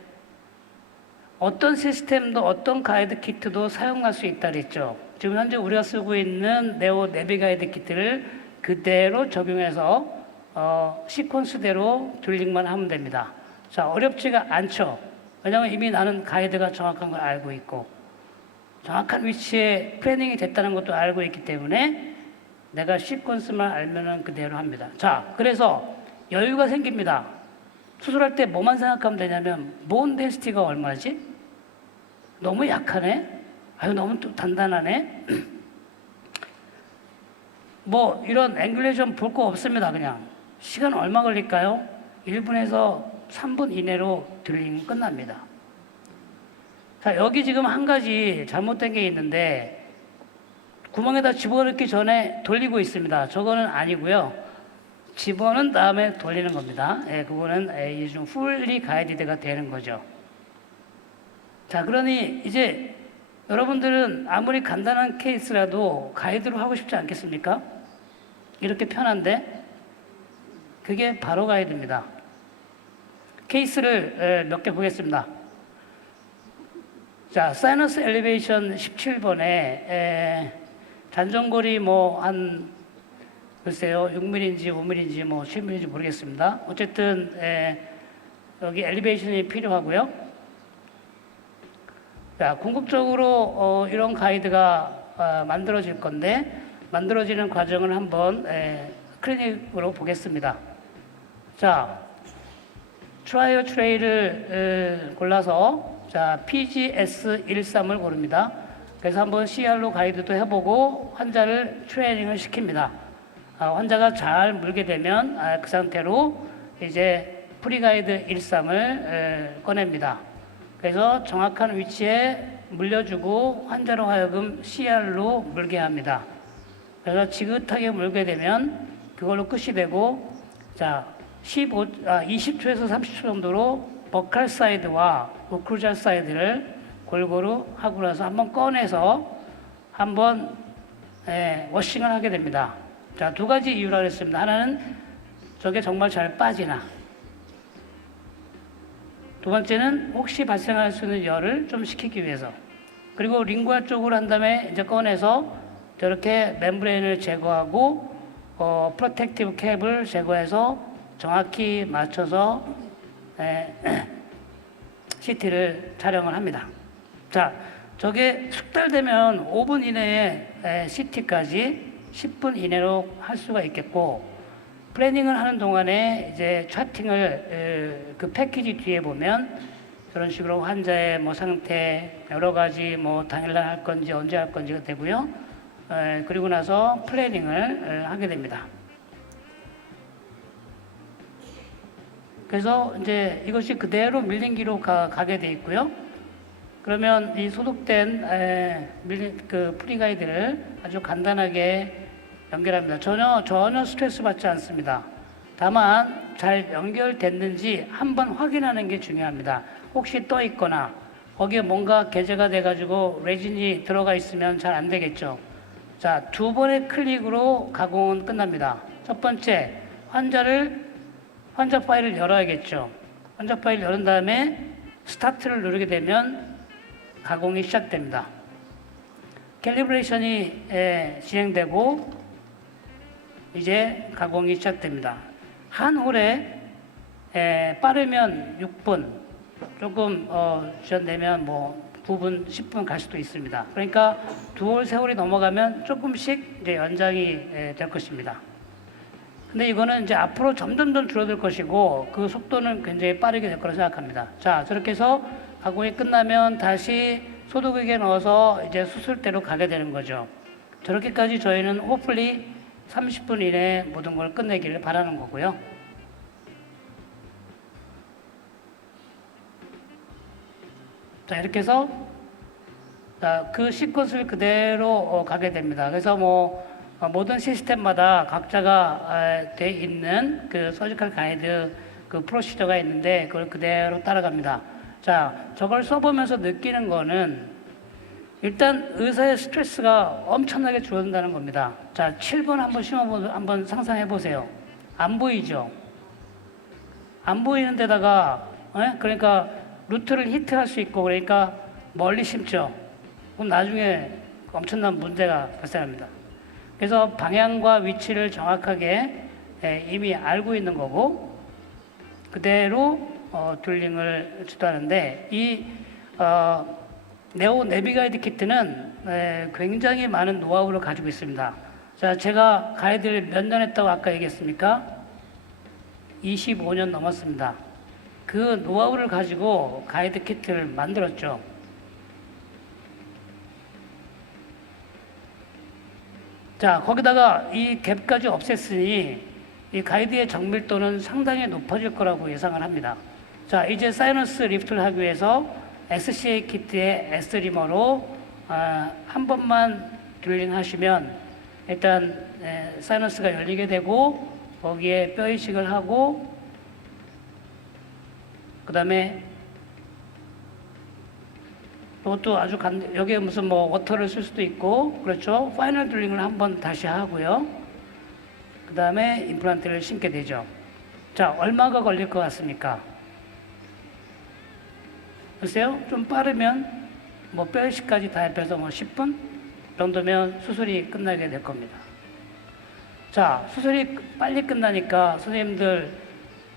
어떤 시스템도 어떤 가이드 키트도 사용할 수 있다 그랬죠. 지금 현재 우리가 쓰고 있는 네오 내비 가이드 키트를 그대로 적용해서 시퀀스대로 드릴링만 하면 됩니다. 자, 어렵지가 않죠. 왜냐하면 이미 나는 가이드가 정확한 걸 알고 있고 정확한 위치에 플래닝이 됐다는 것도 알고 있기 때문에 내가 시퀀스만 알면은 그대로 합니다. 자, 그래서 여유가 생깁니다. 수술할 때 뭐만 생각하면 되냐면 본 덴시티가 얼마지? 너무 약하네? 아유, 너무 또 단단하네? 뭐 이런 앵귤레이션 볼 거 없습니다. 그냥 시간 얼마 걸릴까요? 1분에서 3분 이내로 드릴링 끝납니다. 자, 여기 지금 한 가지 잘못된 게 있는데 구멍에다 집어넣기 전에 돌리고 있습니다. 저거는 아니고요. 집어넣은 다음에 돌리는 겁니다. 그거는 이제 좀 풀리 가이디드가 되는 거죠. 자, 그러니 이제 여러분들은 아무리 간단한 케이스라도 가이드로 하고 싶지 않겠습니까? 이렇게 편한데 그게 바로 가이드입니다. 케이스를 몇 개 보겠습니다. 자, 사이너스 엘리베이션 17번에 잔정골이 뭐 한 글쎄요 6mm인지 5mm인지 뭐 7mm인지 모르겠습니다. 어쨌든 여기 엘리베이션이 필요하고요. 자, 궁극적으로 이런 가이드가 만들어질 건데 만들어지는 과정을 한번 클리닉으로 보겠습니다. 자, 트라이어 트레이를 골라서 자, PGS13을 고릅니다. 그래서 한번 CR로 가이드도 해보고 환자를 트레이닝을 시킵니다. 환자가 잘 물게 되면 그 상태로 이제 프리가이드 13을 꺼냅니다. 그래서 정확한 위치에 물려주고 환자로 하여금 CR로 물게 합니다. 그래서 지긋하게 물게 되면 그걸로 끝이 되고 자 20초에서 30초 정도로 버칼 사이드와 오클루잘 사이드를 골고루 하고 나서 한번 꺼내서 한번 워싱을 하게 됩니다. 자, 두 가지 이유라 그랬습니다. 하나는 저게 정말 잘 빠지나. 두 번째는 혹시 발생할 수 있는 열을 좀 식히기 위해서. 그리고 링구아 쪽으로 한 다음에 이제 꺼내서 저렇게 멤브레인을 제거하고 프로텍티브 캡을 제거해서 정확히 맞춰서 CT를 촬영을 합니다. 자, 저게 숙달되면 5분 이내에 CT까지 10분 이내로 할 수가 있겠고 플래닝을 하는 동안에 이제 차팅을 그 패키지 뒤에 보면 그런 식으로 환자의 뭐 상태 여러 가지 뭐 당일날 할 건지 언제 할 건지가 되고요. 그리고 나서 플래닝을 하게 됩니다. 그래서 이제 이것이 그대로 밀링기로 가게 돼 있고요. 그러면 이 소독된 그 프리가이드를 아주 간단하게 연결합니다. 전혀 스트레스 받지 않습니다. 다만 잘 연결됐는지 한번 확인하는 게 중요합니다. 혹시 떠 있거나 거기에 뭔가 게재가 돼가지고 레진이 들어가 있으면 잘 안 되겠죠. 자, 두 번의 클릭으로 가공은 끝납니다. 첫 번째, 환자 파일을 열어야겠죠. 환자 파일 열은 다음에 스타트를 누르게 되면 가공이 시작됩니다. 캘리브레이션이 진행되고 이제 가공이 시작됩니다. 한 홀에 빠르면 6분, 조금 지연되면 뭐 9분, 10분 갈 수도 있습니다. 그러니까 두 홀, 세 홀이 넘어가면 조금씩 이제 연장이 될 것입니다. 근데 이거는 이제 앞으로 점점 줄어들 것이고 그 속도는 굉장히 빠르게 될 거라고 생각합니다. 자, 저렇게 해서 가공이 끝나면 다시 소독액에 넣어서 이제 수술대로 가게 되는 거죠. 저렇게까지 저희는 호플리 30분 이내에 모든 걸 끝내기를 바라는 거고요. 자, 이렇게 해서 그 시퀀스를 그대로 가게 됩니다. 그래서 뭐 모든 시스템마다 각자가 돼 있는 그 서지컬 가이드 그 프로시저가 있는데 그걸 그대로 따라갑니다. 자, 저걸 써보면서 느끼는 거는 일단 의사의 스트레스가 엄청나게 줄어든다는 겁니다. 자, 7번 한번 한번 상상해 보세요. 안 보이죠? 안 보이는 데다가 그러니까 루트를 히트할 수 있고 그러니까 멀리 심죠. 그럼 나중에 엄청난 문제가 발생합니다. 그래서 방향과 위치를 정확하게 이미 알고 있는 거고 그대로 듀얼링을 주도하는데 이 네오 내비가이드 키트는 굉장히 많은 노하우를 가지고 있습니다. 자, 제가 가이드를 몇 년 했다고 아까 얘기했습니까? 25년 넘었습니다. 그 노하우를 가지고 가이드 키트를 만들었죠. 자, 거기다가 이 갭까지 없앴으니 이 가이드의 정밀도는 상당히 높아질 거라고 예상을 합니다. 자, 이제 사이너스 리프트를 하기 위해서 SCA 키트의 S리머로 한 번만 듀얼링 하시면 일단 사이너스가 열리게 되고 거기에 뼈 이식을 하고 그 다음에 이것도 아주 여기에 무슨 뭐 워터를 쓸 수도 있고 그렇죠. 파이널 듀얼링을 한번 다시 하고요. 그 다음에 임플란트를 심게 되죠. 자, 얼마가 걸릴 것 같습니까? 글쎄요, 좀 빠르면 뭐 뼈 이식까지 다 합해서 뭐 10분 정도면 수술이 끝나게 될 겁니다. 자, 수술이 빨리 끝나니까 선생님들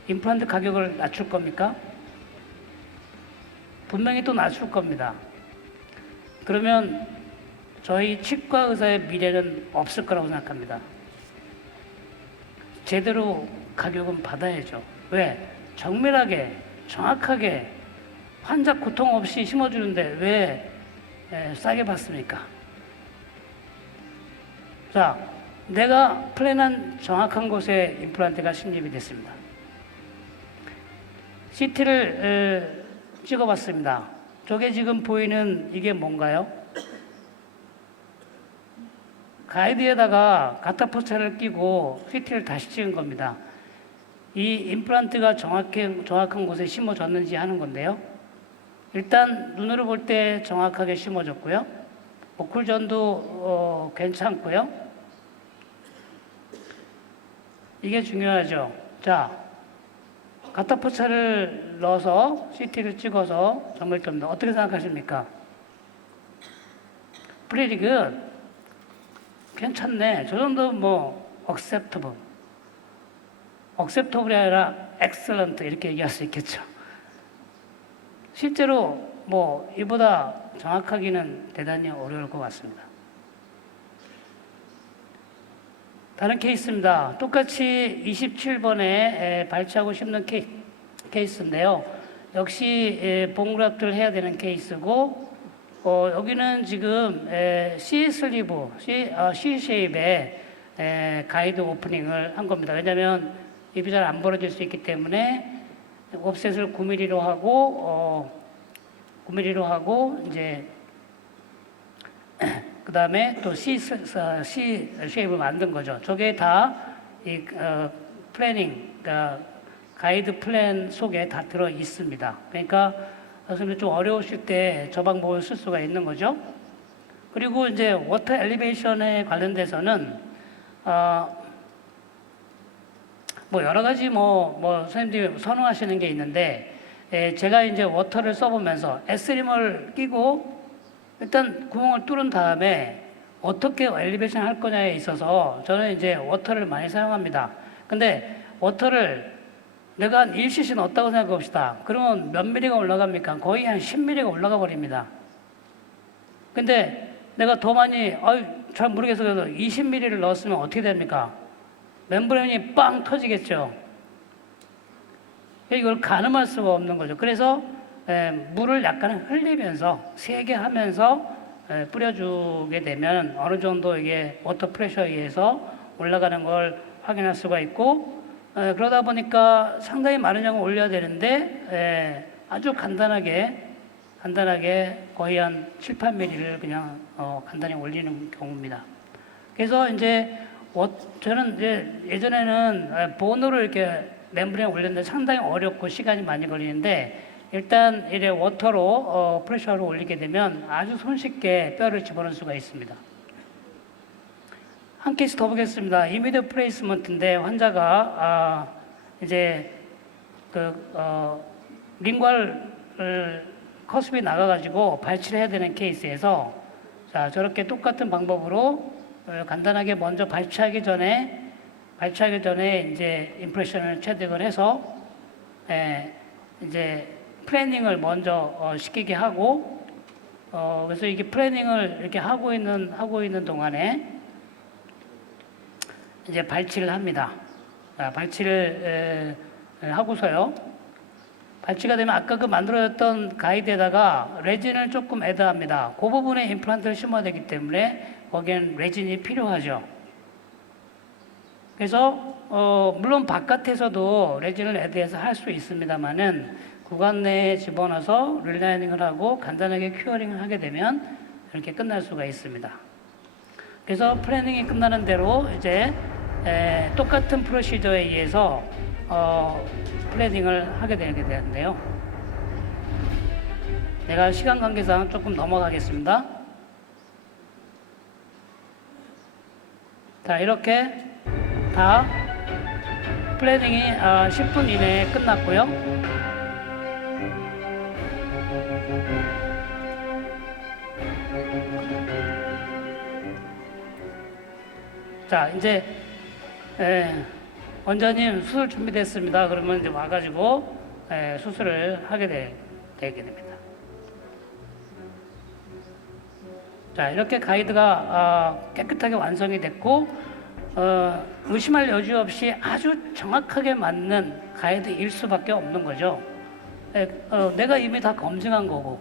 임플란트 가격을 낮출 겁니까? 분명히 또 낮출 겁니다. 그러면 저희 치과 의사의 미래는 없을 거라고 생각합니다. 제대로 가격은 받아야죠. 왜? 정밀하게, 정확하게 환자 고통 없이 심어주는데 왜 싸게 받습니까? 자, 내가 플랜한 정확한 곳에 임플란트가 신입이 됐습니다. CT를 찍어봤습니다. 저게 지금 보이는 이게 뭔가요? 가이드에다가 가타포차를 끼고 CT를 다시 찍은 겁니다. 이 임플란트가 정확한 곳에 심어졌는지 하는 건데요. 일단 눈으로 볼 때 정확하게 심어졌고요. 오클전도 괜찮고요. 이게 중요하죠. 자, 가타포차를 넣어서 CT를 찍어서 정밀도입니다. 어떻게 생각하십니까? Pretty good. 괜찮네. 저 정도 뭐 acceptable. acceptable이 아니라 excellent 이렇게 얘기할 수 있겠죠. 실제로 뭐 이보다 정확하기는 대단히 어려울 것 같습니다. 다른 케이스입니다. 똑같이 27번에 발치하고 심는 케이스인데요. 역시 봉그раф트를 해야 되는 케이스고 여기는 지금 C 슬리브, C 쉐입의 가이드 오프닝을 한 겁니다. 왜냐하면 입이 잘 안 벌어질 수 있기 때문에 옵셋을 9mm로 하고 9mm로 하고 이제 그 다음에 또 C 쉐입을 만든 거죠. 저게 다 이 플래닝, 그러니까 가이드 플랜 속에 다 들어 있습니다. 그러니까 선생님 좀 어려우실 때 저 방법을 쓸 수가 있는 거죠. 그리고 이제 워터 엘리베이션에 관련돼서는 뭐 여러 가지 뭐 선생님들이 선호하시는 게 있는데 제가 이제 워터를 써보면서 S림을 끼고 일단 구멍을 뚫은 다음에 어떻게 엘리베이션 할 거냐에 있어서 저는 이제 워터를 많이 사용합니다. 근데 워터를 내가 한 1cc 넣었다고 생각해 봅시다. 그러면 몇 미리가 올라갑니까? 거의 한 10mm가 올라가 버립니다. 근데 내가 더 많이, 잘 모르겠어. 그래서 20mm를 넣었으면 어떻게 됩니까? 멤브레인이 빵 터지겠죠. 이걸 가늠할 수가 없는 거죠. 그래서 물을 약간 흘리면서 세게 하면서 뿌려주게 되면 어느 정도 이게 워터 프레셔에 의해서 올라가는 걸 확인할 수가 있고 그러다 보니까 상당히 많은 양을 올려야 되는데 아주 간단하게 거의 한 7, 8mm를 그냥 간단히 올리는 경우입니다. 그래서 이제 저는 이제 예전에는 본으로 이렇게 멤브레인 올렸는데 상당히 어렵고 시간이 많이 걸리는데 일단 이래 워터로 프레셔를 올리게 되면 아주 손쉽게 뼈를 집어넣을 수가 있습니다. 한 케이스 더 보겠습니다. 이미디어 플레이스먼트인데 환자가 이제 링괄 커습이 나가가지고 발치를 해야 되는 케이스에서 자 저렇게 똑같은 방법으로 간단하게 먼저 발치하기 전에 이제 임프레션을 체득을 해서 이제 플래닝을 먼저 시키게 하고 그래서 이게 플래닝을 이렇게 하고 있는 동안에 이제 발치를 합니다. 자, 발치를 하고서요. 발치가 되면 아까 그 만들어졌던 가이드에다가 레진을 조금 애드합니다. 그 부분에 임플란트를 심어야 되기 때문에 거기엔 레진이 필요하죠. 그래서 물론 바깥에서도 레진을 애드해서 할 수 있습니다만은 구간 내에 집어넣어서 릴라이닝을 하고 간단하게 큐어링을 하게 되면 이렇게 끝날 수가 있습니다. 그래서 플래닝이 끝나는 대로 이제 똑같은 프로시저에 의해서 플래닝을 하게 되는데요. 내가 시간 관계상 조금 넘어가겠습니다. 자, 이렇게 다 플래닝이 10분 이내에 끝났고요. 자, 이제 원장님 수술 준비됐습니다. 그러면 이제 와가지고 수술을 하게 되게 됩니다. 자, 이렇게 가이드가 깨끗하게 완성이 됐고 의심할 여지 없이 아주 정확하게 맞는 가이드일 수밖에 없는 거죠. 내가 이미 다 검증한 거고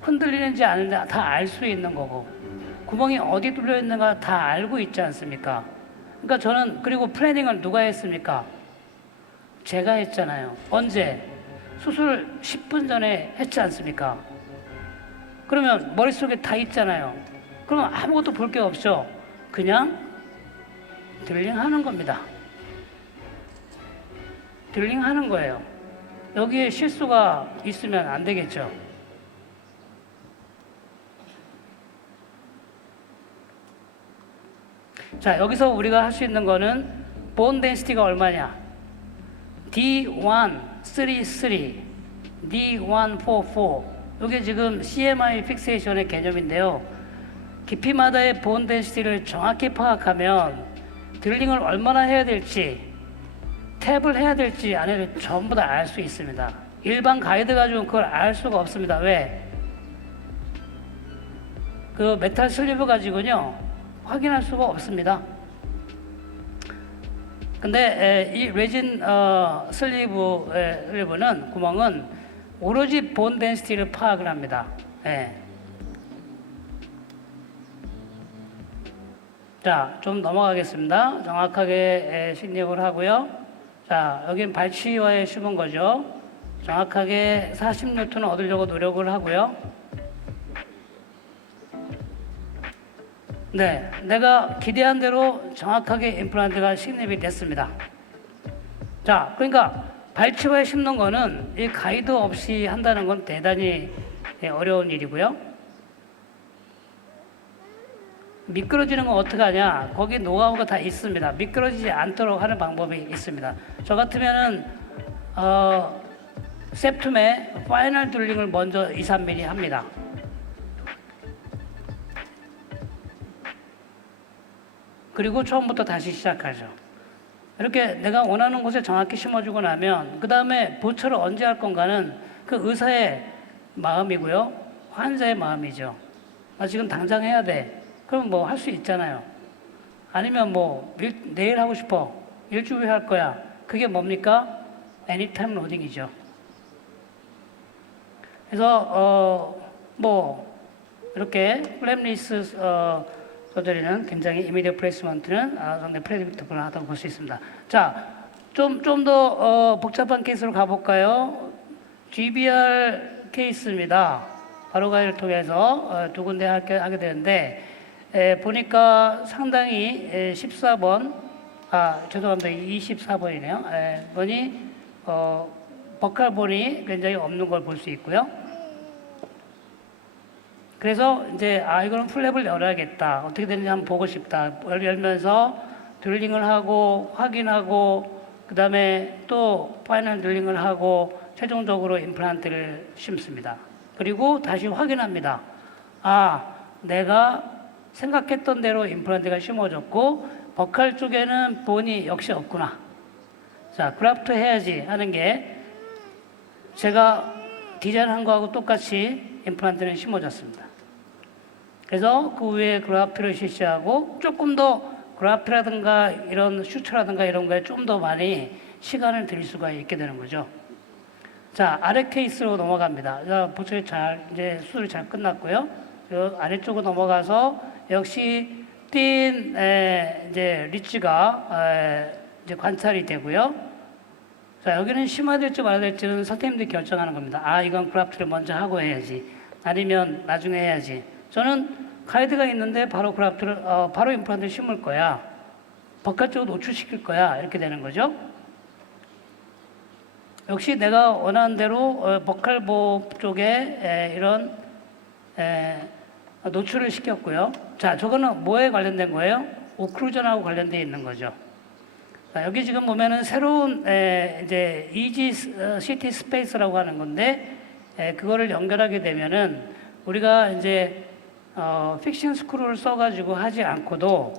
흔들리는지 아닌지 다 알 수 있는 거고 구멍이 어디 뚫려 있는가 다 알고 있지 않습니까? 그러니까 저는 그리고 플래닝을 누가 했습니까? 제가 했잖아요. 언제? 수술 10분 전에 했지 않습니까? 그러면 머릿속에 다 있잖아요. 그러면 아무것도 볼 게 없죠. 그냥 드릴링 하는 겁니다. 드릴링 하는 거예요. 여기에 실수가 있으면 안 되겠죠. 자, 여기서 우리가 할 수 있는 거는 본 덴시티가 얼마냐? D133, D144. 이게 지금 CMI 픽세이션의 개념인데요. 깊이마다의 본 덴시티를 정확히 파악하면 드릴링을 얼마나 해야 될지, 탭을 해야 될지 안 해야 될지 전부 다 알 수 있습니다. 일반 가이드 가지고는 그걸 알 수가 없습니다. 왜? 그 메탈 슬리브 가지고는요 확인할 수가 없습니다. 근데 이 레진 슬리브는 구멍은 오로지 본 덴시티를 파악을 합니다. 자, 좀 넘어가겠습니다. 정확하게 식립을 하고요. 자, 여긴 발치와의 심은 거죠. 정확하게 40N을 얻으려고 노력을 하고요. 네, 내가 기대한 대로 정확하게 임플란트가 식립이 됐습니다. 자, 그러니까 발치와에 심는 거는 이 가이드 없이 한다는 건 대단히 어려운 일이고요. 미끄러지는 건 어떻게 하냐? 거기 노하우가 다 있습니다. 미끄러지지 않도록 하는 방법이 있습니다. 저 같으면은 septum에 파이널 드릴링을 먼저 2, 3mm 합니다. 그리고 처음부터 다시 시작하죠. 이렇게 내가 원하는 곳에 정확히 심어주고 나면 그 다음에 보철을 언제 할 건가는 그 의사의 마음이고요. 환자의 마음이죠. 나 지금 당장 해야 돼. 그럼 뭐 할 수 있잖아요. 아니면 뭐 내일 하고 싶어. 일주일 후에 할 거야. 그게 뭡니까? 애니타임 로딩이죠. 그래서 뭐 이렇게 플랩리스 서저리는 굉장히 이미디어 플레이스먼트는 상당히 프레딕터블하다고 볼 수 있습니다. 자, 좀 더 복잡한 케이스로 가볼까요? GBR 케이스입니다. 바로가이를 통해서 두 군데 하게 되는데 보니까 상당히 14번, 죄송합니다. 24번이네요. 번이 버칼본이 굉장히 없는 걸 볼 수 있고요. 그래서 이제 이거는 플랩을 열어야겠다. 어떻게 되는지 한번 보고 싶다. 열면서 드릴링을 하고 확인하고 그 다음에 또 파이널 드릴링을 하고 최종적으로 임플란트를 심습니다. 그리고 다시 확인합니다. 내가 생각했던 대로 임플란트가 심어졌고 버칼 쪽에는 본이 역시 없구나. 자, 그래프트 해야지 하는 게 제가 디자인한 거하고 똑같이 임플란트는 심어졌습니다. 그래서 그 위에 그래프트를 실시하고 조금 더 그래프트라든가 이런 슈처라든가 이런 거에 좀 더 많이 시간을 들일 수가 있게 되는 거죠. 자, 아래 케이스로 넘어갑니다. 자, 보초에 이제 수술이 잘 끝났고요. 아래쪽으로 넘어가서 역시 띈 이제 리치가 이제 관찰이 되고요. 자, 여기는 심어야 될지 말아야 될지는 선생님들이 결정하는 겁니다. 이건 그래프트를 먼저 하고 해야지. 아니면 나중에 해야지. 저는 가이드가 있는데 바로 그래프트를, 바로 임플란트를 심을 거야. 버칼 쪽을 노출시킬 거야. 이렇게 되는 거죠. 역시 내가 원하는 대로 버칼보 쪽에 이런 노출을 시켰고요. 자, 저거는 뭐에 관련된 거예요? 오클루전하고 관련되어 있는 거죠. 자, 여기 지금 보면은 새로운 이제 이지 시티 스페이스라고 하는 건데 그거를 연결하게 되면은 우리가 이제 픽싱 스크루를 써가지고 하지 않고도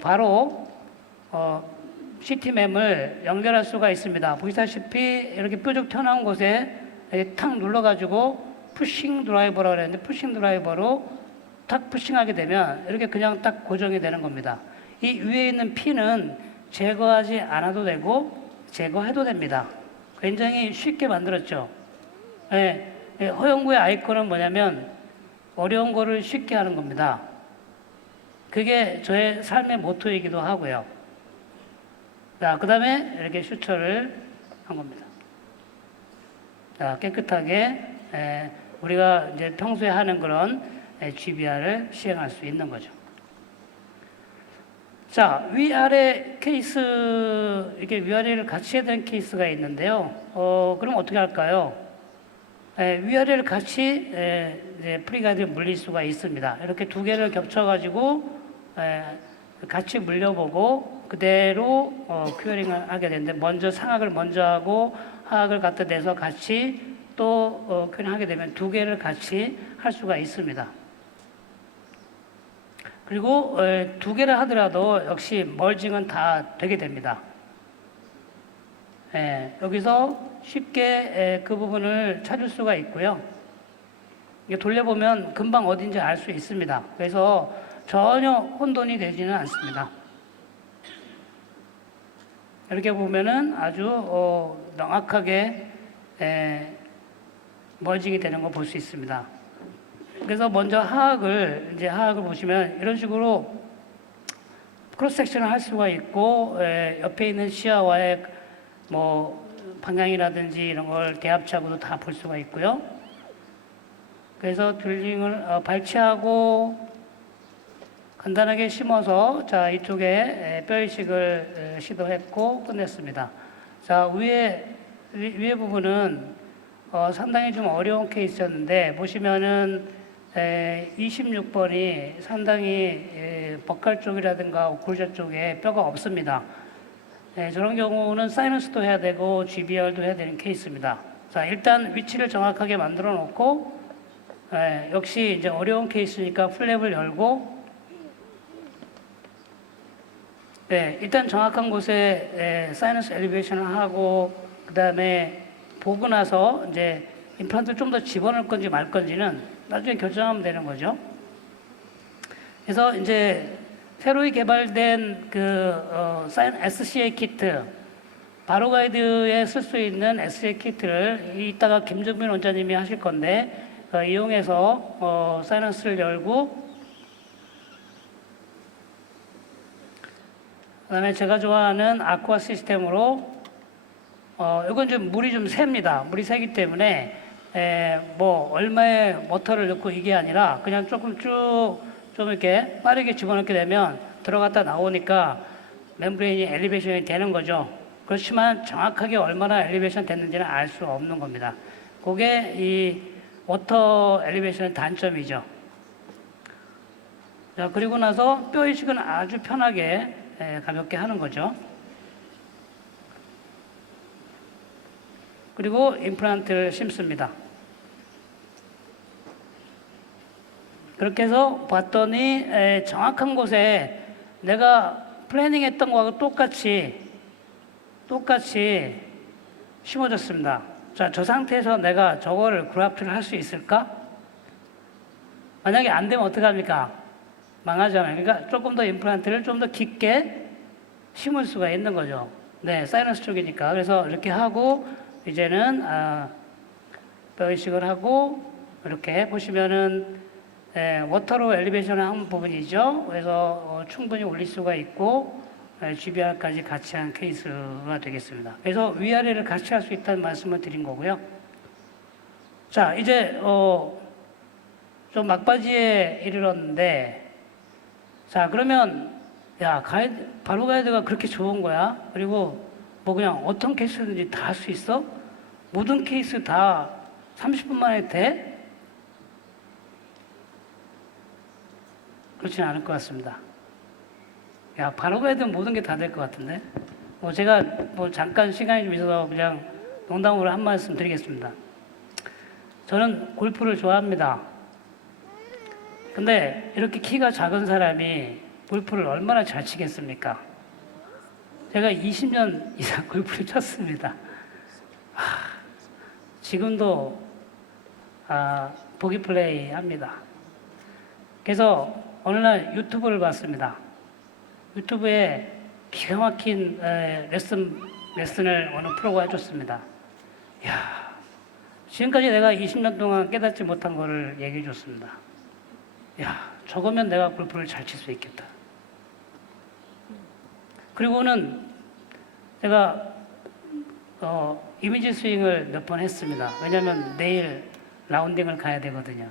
바로 시티맵을 연결할 수가 있습니다. 보시다시피 이렇게 뾰족 튀어나온 곳에 탁 눌러가지고 푸싱 드라이버라고 그랬는데 푸싱 드라이버로 탁 푸싱하게 되면 이렇게 그냥 딱 고정이 되는 겁니다. 이 위에 있는 핀은 제거하지 않아도 되고 제거해도 됩니다. 굉장히 쉽게 만들었죠. 허용구의 아이콘은 뭐냐면 어려운 거를 쉽게 하는 겁니다. 그게 저의 삶의 모토이기도 하고요. 자, 그 다음에 이렇게 슈처를 한 겁니다. 자, 깨끗하게 우리가 이제 평소에 하는 그런 GBR을 시행할 수 있는 거죠. 자, 위아래 케이스, 이렇게 위아래를 같이 해야 되는 케이스가 있는데요. 그럼 어떻게 할까요? 위아래를 같이 이제 프리가이드를 물릴 수가 있습니다. 이렇게 두 개를 겹쳐가지고 같이 물려보고 그대로 큐어링을 하게 되는데 먼저 상악을 먼저 하고 하악을 갖다 대서 같이 또 큐어링하게 되면 두 개를 같이 할 수가 있습니다. 그리고 두 개를 하더라도 역시 멀징은 다 되게 됩니다. 여기서 쉽게 그 부분을 찾을 수가 있고요. 이게 돌려보면 금방 어딘지 알 수 있습니다. 그래서 전혀 혼돈이 되지는 않습니다. 이렇게 보면은 아주 명확하게 멀징이 되는 거 볼 수 있습니다. 그래서 먼저 하악을 보시면 이런 식으로 크로스 섹션을 할 수가 있고 옆에 있는 시야와의 뭐 방향이라든지 이런 걸 대합차고도 다 볼 수가 있고요. 그래서 드릴링을 발치하고 간단하게 심어서 자 이쪽에 뼈 이식을 시도했고 끝냈습니다. 자 위에 부분은 상당히 좀 어려운 케이스였는데 보시면은 26번이 상당히 버칼 쪽이라든가 오클루전 쪽에 뼈가 없습니다. 저런 경우는 사이너스도 해야 되고 GBR도 해야 되는 케이스입니다. 자, 일단 위치를 정확하게 만들어 놓고 역시 이제 어려운 케이스니까 플랩을 열고 일단 정확한 곳에 사이너스 엘리베이션을 하고 그 다음에 보고 나서 이제 임플란트를 좀 더 집어넣을 건지 말 건지는 나중에 결정하면 되는 거죠. 그래서 이제 새로이 개발된 SCA 키트, 바로가이드에 쓸 수 있는 SCA 키트를 이따가 김정민 원장님이 하실 건데 이용해서 사이너스를 열고 그다음에 제가 좋아하는 아쿠아 시스템으로 이건 좀 물이 좀 셉니다. 물이 세기 때문에 뭐 얼마의 워터를 넣고 이게 아니라 그냥 조금 쭉 좀 이렇게 빠르게 집어넣게 되면 들어갔다 나오니까 멤브레인이 엘리베이션이 되는 거죠. 그렇지만 정확하게 얼마나 엘리베이션 됐는지는 알 수 없는 겁니다. 그게 이 워터 엘리베이션의 단점이죠. 자, 그리고 나서 뼈 이식은 아주 편하게 가볍게 하는 거죠. 그리고 임플란트를 심습니다. 그렇게 해서 봤더니 정확한 곳에 내가 플래닝 했던 거하고 똑같이 심어졌습니다. 자, 저 상태에서 내가 저거를 그라프트를 할 수 있을까? 만약에 안 되면 어떡합니까? 망하잖아요. 그러니까 조금 더 임플란트를 좀 더 깊게 심을 수가 있는 거죠. 네, 사이너스 쪽이니까. 그래서 이렇게 하고 이제는 뼈 이식을 하고 이렇게 보시면은 워터로 엘리베이션을 한 부분이죠. 그래서 충분히 올릴 수가 있고 GBR까지 같이 한 케이스가 되겠습니다. 그래서 위아래를 같이 할 수 있다는 말씀을 드린 거고요. 자, 이제 좀 막바지에 이르렀는데, 자, 그러면 야, 바로 가이드가 그렇게 좋은 거야? 그리고 뭐 그냥 어떤 케이스든지 다 할 수 있어? 모든 케이스 다 30분 만에 돼? 그렇지는 않을 것 같습니다. 야, 바로 가야 되면 모든 게 다 될 것 같은데? 뭐 제가 뭐 잠깐 시간이 좀 있어서 그냥 농담으로 한 말씀 드리겠습니다. 저는 골프를 좋아합니다. 근데 이렇게 키가 작은 사람이 골프를 얼마나 잘 치겠습니까? 제가 20년 이상 골프를 쳤습니다. 지금도 보기 플레이 합니다. 그래서 어느 날 유튜브를 봤습니다. 유튜브에 기가 막힌 레슨을 어느 프로가 해줬습니다. 이야, 지금까지 내가 20년 동안 깨닫지 못한 거를 얘기해 줬습니다. 야, 저거면 내가 골프를 잘 칠 수 있겠다. 그리고는 제가 이미지 스윙을 몇 번 했습니다. 왜냐하면 내일 라운딩을 가야 되거든요.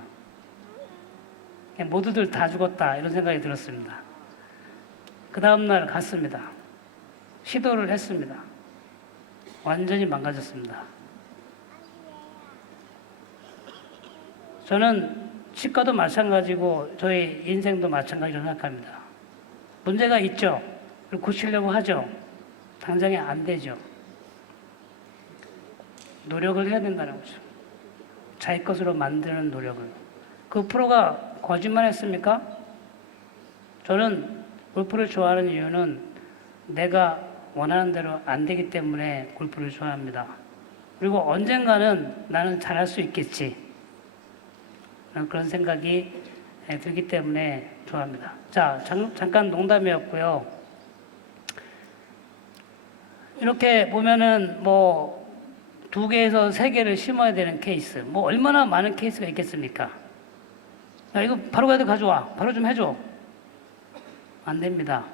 모두들 다 죽었다 이런 생각이 들었습니다. 그 다음날 갔습니다. 시도를 했습니다. 완전히 망가졌습니다. 저는 치과도 마찬가지고 저희 인생도 마찬가지로 생각합니다. 문제가 있죠. 고치려고 하죠. 당장에 안 되죠. 노력을 해야 된다는 거죠. 자기 것으로 만드는 노력을. 그 프로가 거짓말 했습니까? 저는 골프를 좋아하는 이유는 내가 원하는 대로 안 되기 때문에 골프를 좋아합니다. 그리고 언젠가는 나는 잘할 수 있겠지. 그런 생각이 들기 때문에 좋아합니다. 자, 잠깐 농담이었고요. 이렇게 보면은 뭐 2개에서 3개를 심어야 되는 케이스. 뭐 얼마나 많은 케이스가 있겠습니까? 야, 이거 바로 가야 돼, 가져와. 바로 좀 해줘. 안 됩니다.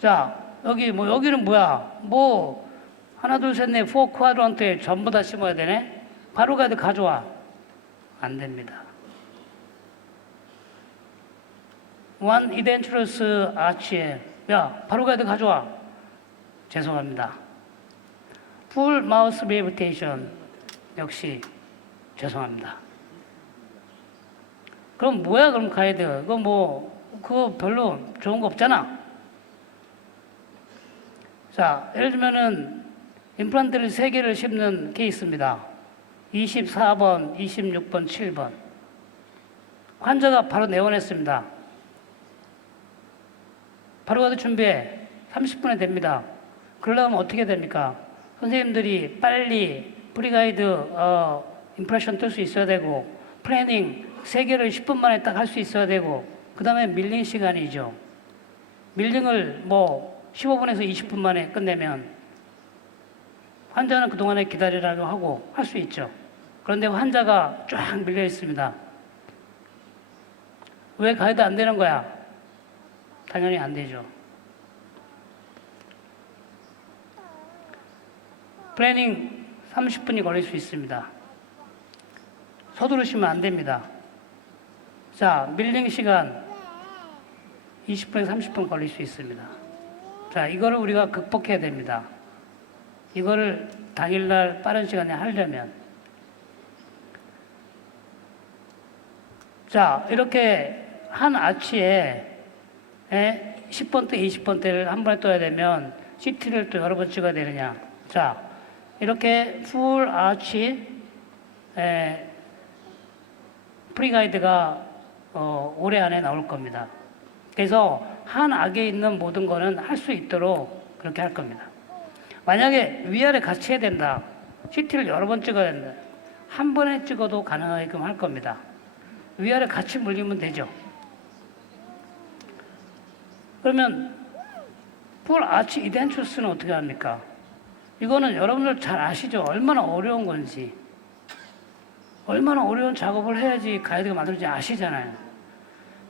자, 여기는 뭐야? 뭐, 하나, 둘, 셋, 넷, 4 쿼드런트에 전부 다 심어야 되네? 바로 가야 돼, 가져와. 안 됩니다. One edentulous arch에, 야, 바로 가야 돼, 가져와. 죄송합니다. Full mouth rehabilitation, 역시 죄송합니다. 그럼 뭐야, 그럼 가이드? 그거 별로 좋은 거 없잖아. 자, 예를 들면은 임플란트를 3개를 심는 케이스입니다. 24번, 26번, 7번. 환자가 바로 내원했습니다. 바로 가도 준비해. 30분에 됩니다. 그러려면 어떻게 됩니까? 선생님들이 빨리 프리가이드 임프레션 뜰 수 있어야 되고, 플래닝 3개를 10분 만에 딱 할 수 있어야 되고, 그 다음에 밀링 시간이죠. 밀링을 뭐 15분에서 20분 만에 끝내면 환자는 그동안에 기다리라고 하고 할 수 있죠. 그런데 환자가 쫙 밀려 있습니다. 왜 가이드 안 되는 거야? 당연히 안 되죠. 플래닝 30분이 걸릴 수 있습니다. 서두르시면 안 됩니다. 자, 밀링 시간 20분에서 30분 걸릴 수 있습니다. 자, 이거를 우리가 극복해야 됩니다. 이거를 당일날 빠른 시간에 하려면. 자, 이렇게 한 아치에 10번대, 20번대를 한 번에 떠야 되면 CT를 또 여러 번 찍어야 되느냐. 자, 이렇게 풀 아치 프리가이드가 올해 안에 나올 겁니다. 그래서 한 악에 있는 모든 거는 할 수 있도록 그렇게 할 겁니다. 만약에 위아래 같이 해야 된다. CT를 여러 번 찍어야 된다. 한 번에 찍어도 가능하게끔 할 겁니다. 위아래 같이 물리면 되죠. 그러면 풀 아치 이덴추스는 어떻게 합니까? 이거는 여러분들 잘 아시죠? 얼마나 어려운 건지. 얼마나 어려운 작업을 해야지 가이드가 만들어지지 아시잖아요.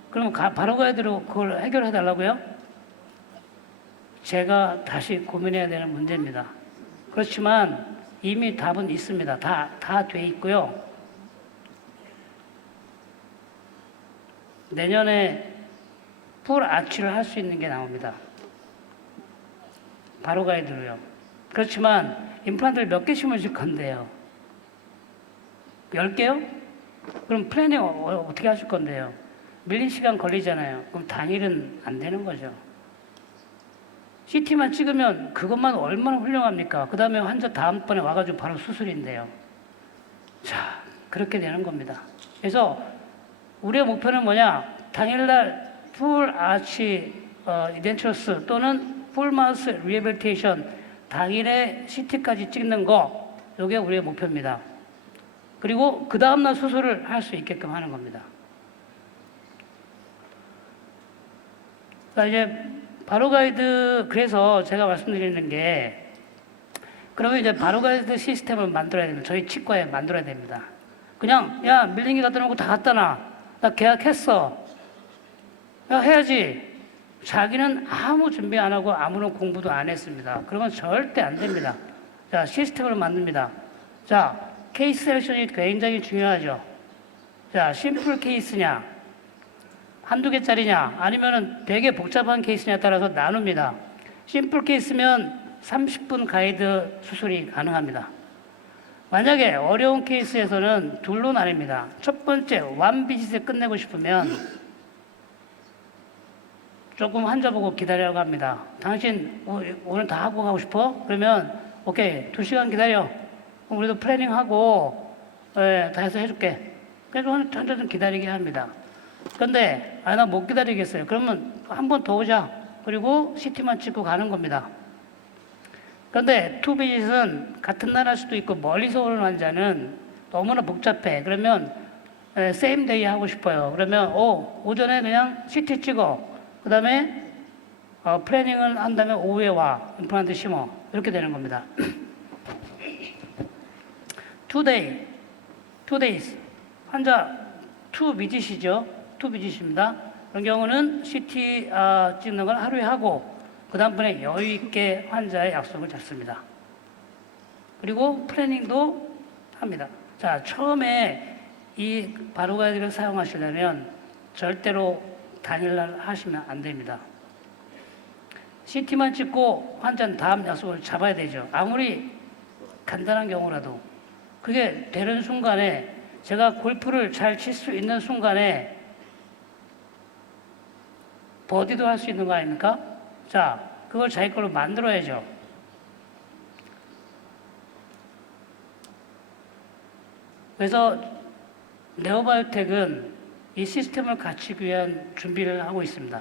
그럼 바로 가이드로 그걸 해결해 달라고요? 제가 다시 고민해야 되는 문제입니다. 그렇지만 이미 답은 있습니다. 다 돼 있고요. 내년에 풀 아치를 할 수 있는 게 나옵니다. 바로 가이드로요. 그렇지만 임플란트를 몇 개 심으실 건데요? 10개요? 그럼 플래닝 어떻게 하실 건데요? 밀린 시간 걸리잖아요. 그럼 당일은 안 되는 거죠. CT만 찍으면 그것만 얼마나 훌륭합니까? 그 다음에 환자 다음번에 와가지고 바로 수술인데요. 자, 그렇게 되는 겁니다. 그래서 우리의 목표는 뭐냐? 당일날 풀 아치 이덴처스 또는 풀 마우스 리해빌리테이션 당일에 CT까지 찍는 거, 이게 우리의 목표입니다. 그리고 그 다음날 수술을 할 수 있게끔 하는 겁니다. 자, 이제 바로 가이드, 그래서 제가 말씀드리는 게, 그러면 이제 바로 가이드 시스템을 만들어야 됩니다. 저희 치과에 만들어야 됩니다. 그냥, 야, 밀린 게 갖다 놓고 다 갖다 놔. 나 계약했어. 야, 해야지. 자기는 아무 준비 안 하고 아무런 공부도 안 했습니다. 그러면 절대 안 됩니다. 자, 시스템을 만듭니다. 자, 케이스 셀렉션이 굉장히 중요하죠. 자, 심플 케이스냐, 한두 개짜리냐, 아니면은 되게 복잡한 케이스냐에 따라서 나눕니다. 심플 케이스면 30분 가이드 수술이 가능합니다. 만약에 어려운 케이스에서는 둘로 나뉩니다. 첫 번째, 완 비짓에 끝내고 싶으면 조금 환자 보고 기다리라고 합니다. 당신 오늘 다 하고 가고 싶어? 그러면 오케이, 2시간 기다려. 그럼 우리도 플래닝하고 다 해서 해줄게. 그래서 환자 좀 기다리게 합니다. 그런데 나 못 기다리겠어요. 그러면 한 번 더 오자. 그리고 CT만 찍고 가는 겁니다. 그런데 투비짓은 같은 날 할 수도 있고 멀리서 오는 환자는 너무나 복잡해. 그러면 세임 데이 하고 싶어요. 그러면 오전에 그냥 CT 찍어. 그 다음에 플래닝을 한 다음에 오후에 와. 임플란트 심어. 이렇게 되는 겁니다. 2days. 환자 2비짓이죠. 2비짓입니다. 그런 경우는 CT 찍는 걸 하루에 하고 그 다음번에 여유 있게 환자의 약속을 잡습니다. 그리고 플래닝도 합니다. 자, 처음에 이 바로가이드를 사용하시려면 절대로 당일날 하시면 안 됩니다. CT만 찍고 환자는 다음 약속을 잡아야 되죠. 아무리 간단한 경우라도. 그게 되는 순간에 제가 골프를 잘 칠 수 있는 순간에 버디도 할 수 있는 거 아닙니까? 자, 그걸 자기 걸로 만들어야죠. 그래서 네오바이오텍은 이 시스템을 갖추기 위한 준비를 하고 있습니다.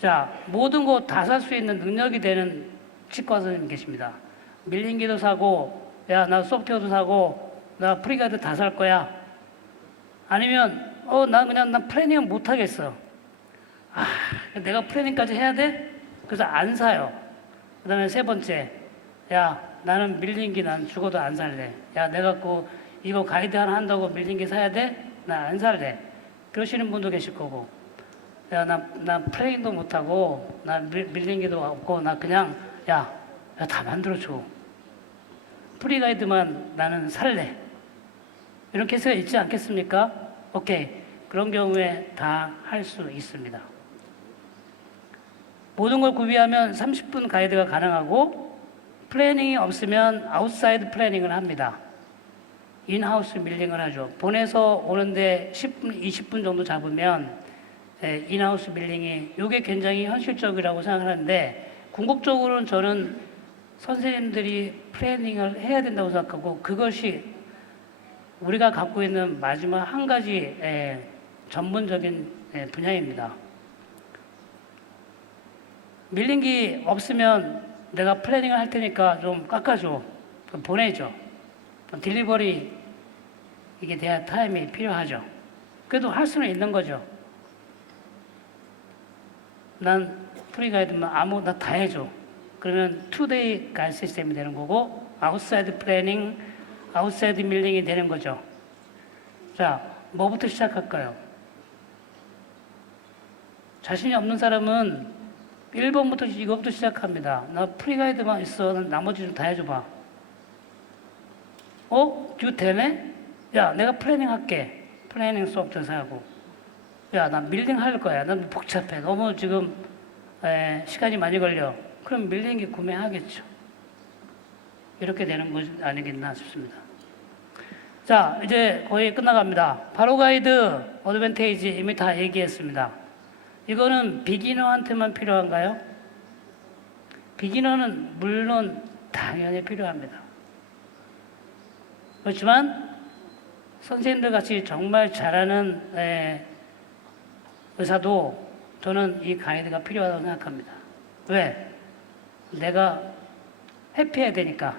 자, 모든 거 다 살 수 있는 능력이 되는 치과 선생님 계십니다. 밀링기도 사고, 야, 나 소프트웨어도 사고, 나 프리가이드 다 살 거야. 아니면, 난 플래닝은 못 하겠어. 내가 플래닝까지 해야 돼? 그래서 안 사요. 그 다음에 세 번째, 야, 나는 밀링기 난 죽어도 안 살래. 야, 내가 이거 가이드 하나 한다고 밀링기 사야 돼? 나 안 살래. 그러시는 분도 계실 거고, 야, 나 플래닝도 못하고, 나 밀링기도 없고, 나 그냥, 야, 다 만들어줘. 프리가이드만 나는 살래. 이렇게 해서 있지 않겠습니까? 오케이. 그런 경우에 다 할 수 있습니다. 모든 걸 구비하면 30분 가이드가 가능하고 플래닝이 없으면 아웃사이드 플래닝을 합니다. 인하우스 밀링을 하죠. 보내서 오는데 10분, 20분 정도 잡으면 인하우스 밀링이 이게 굉장히 현실적이라고 생각하는데 궁극적으로는 저는 선생님들이 플래닝을 해야 된다고 생각하고 그것이 우리가 갖고 있는 마지막 한 가지 전문적인 분야입니다. 밀링기 없으면 내가 플래닝을 할 테니까 좀 깎아줘. 그럼 보내줘. 딜리버리 이게 돼야 타임이 필요하죠. 그래도 할 수는 있는 거죠. 난 프리 가이드만 아무나 다 해줘. 그러면 2day 가이드 시스템이 되는 거고 아웃사이드 플래닝, 아웃사이드 밀링이 되는 거죠. 자, 뭐부터 시작할까요? 자신이 없는 사람은 1번부터 이거부터 시작합니다. 나 프리 가이드만 있어. 나머지 좀 다 해줘봐. 이거 되네? 야, 내가 플래닝 할게. 플래닝 소프트웨어 사고. 야, 나 밀링 할 거야. 난 복잡해. 너무 지금 시간이 많이 걸려. 그럼 밀링기 구매하겠죠. 이렇게 되는 것이 아니겠나 싶습니다. 자, 이제 거의 끝나갑니다. 바로 가이드, 어드밴테이지 이미 다 얘기했습니다. 이거는 비기너한테만 필요한가요? 비기너는 물론 당연히 필요합니다. 그렇지만 선생님들 같이 정말 잘하는 의사도 저는 이 가이드가 필요하다고 생각합니다. 왜? 내가 해피해야 되니까.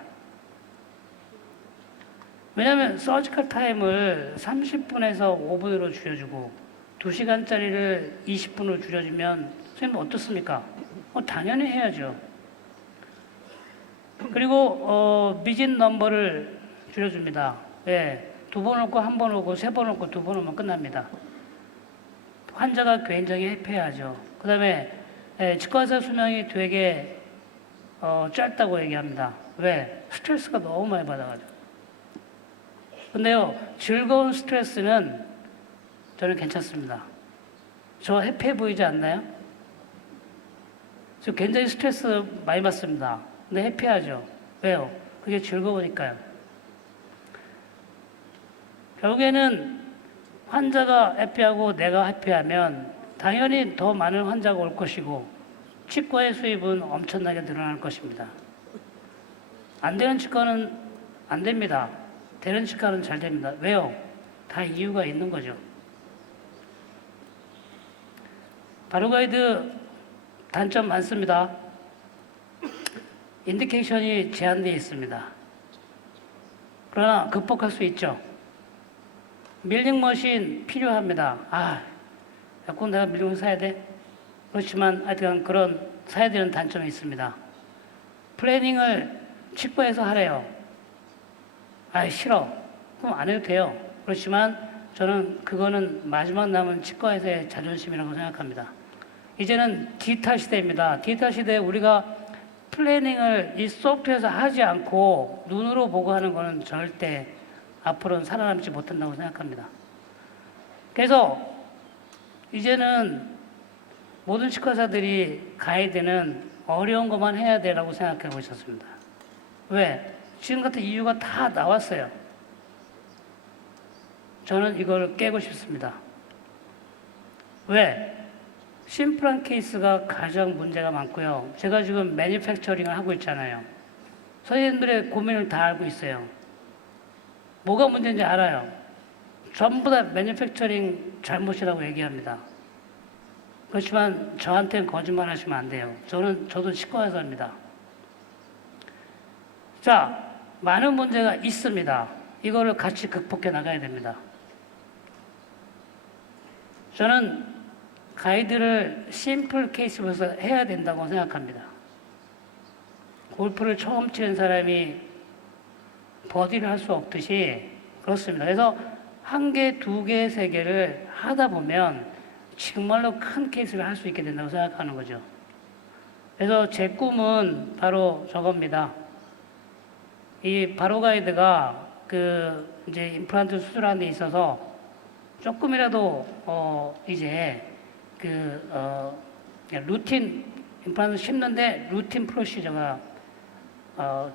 왜냐하면 서지컬 타임을 30분에서 5분으로 줄여주고 2시간짜리를 20분으로 줄여주면 선생님 어떻습니까? 당연히 해야죠. 그리고 미진 넘버를 줄여줍니다. 예, 2번 오고 1번 오고 3번 오고 2번 오면 끝납니다. 환자가 굉장히 해피해야죠. 그 다음에 치과의사 수명이 되게 짧다고 얘기합니다. 왜? 스트레스가 너무 많이 받아가지고. 근데요, 즐거운 스트레스는 저는 괜찮습니다. 저 해피해 보이지 않나요? 저 굉장히 스트레스 많이 받습니다. 근데 해피하죠. 왜요? 그게 즐거우니까요. 결국에는 환자가 해피하고 내가 해피하면 당연히 더 많은 환자가 올 것이고 치과의 수입은 엄청나게 늘어날 것입니다. 안 되는 치과는 안 됩니다. 되는 치과는 잘 됩니다. 왜요? 다 이유가 있는 거죠. 바로가이드 단점 많습니다. 인디케이션이 제한되어 있습니다. 그러나 극복할 수 있죠. 밀링 머신 필요합니다. 꼭 내가 밀링 머신 사야 돼? 그렇지만 하여튼 그런 사야 되는 단점이 있습니다. 플래닝을 치과에서 하래요. 싫어. 그럼 안 해도 돼요. 그렇지만 저는 그거는 마지막 남은 치과에서의 자존심이라고 생각합니다. 이제는 디지털 시대입니다. 디지털 시대에 우리가 플래닝을 이 소프트웨어에서 하지 않고 눈으로 보고 하는 거는 절대 앞으로는 살아남지 못한다고 생각합니다. 그래서 이제는 모든 치과의사들이 가이드는 어려운 것만 해야 되라고 생각하고 있었습니다. 왜? 지금 같은 이유가 다 나왔어요. 저는 이걸 깨고 싶습니다. 왜? 심플한 케이스가 가장 문제가 많고요. 제가 지금 매니팩처링을 하고 있잖아요. 선생님들의 고민을 다 알고 있어요. 뭐가 문제인지 알아요. 전부 다 매니팩처링 잘못이라고 얘기합니다. 그렇지만 저한테는 거짓말 하시면 안 돼요. 저도 치과의사입니다. 자, 많은 문제가 있습니다. 이거를 같이 극복해 나가야 됩니다. 저는 가이드를 심플 케이스로서 해야 된다고 생각합니다. 골프를 처음 치는 사람이 버디를 할 수 없듯이 그렇습니다. 그래서 1개, 2개, 3개를 하다 보면 정말로 큰 케이스를 할 수 있게 된다고 생각하는 거죠. 그래서 제 꿈은 바로 저겁니다. 이 바로 가이드가 이제 임플란트 수술하는 데 있어서 조금이라도 이제 루틴 임플란트 심는데 루틴 프로시저가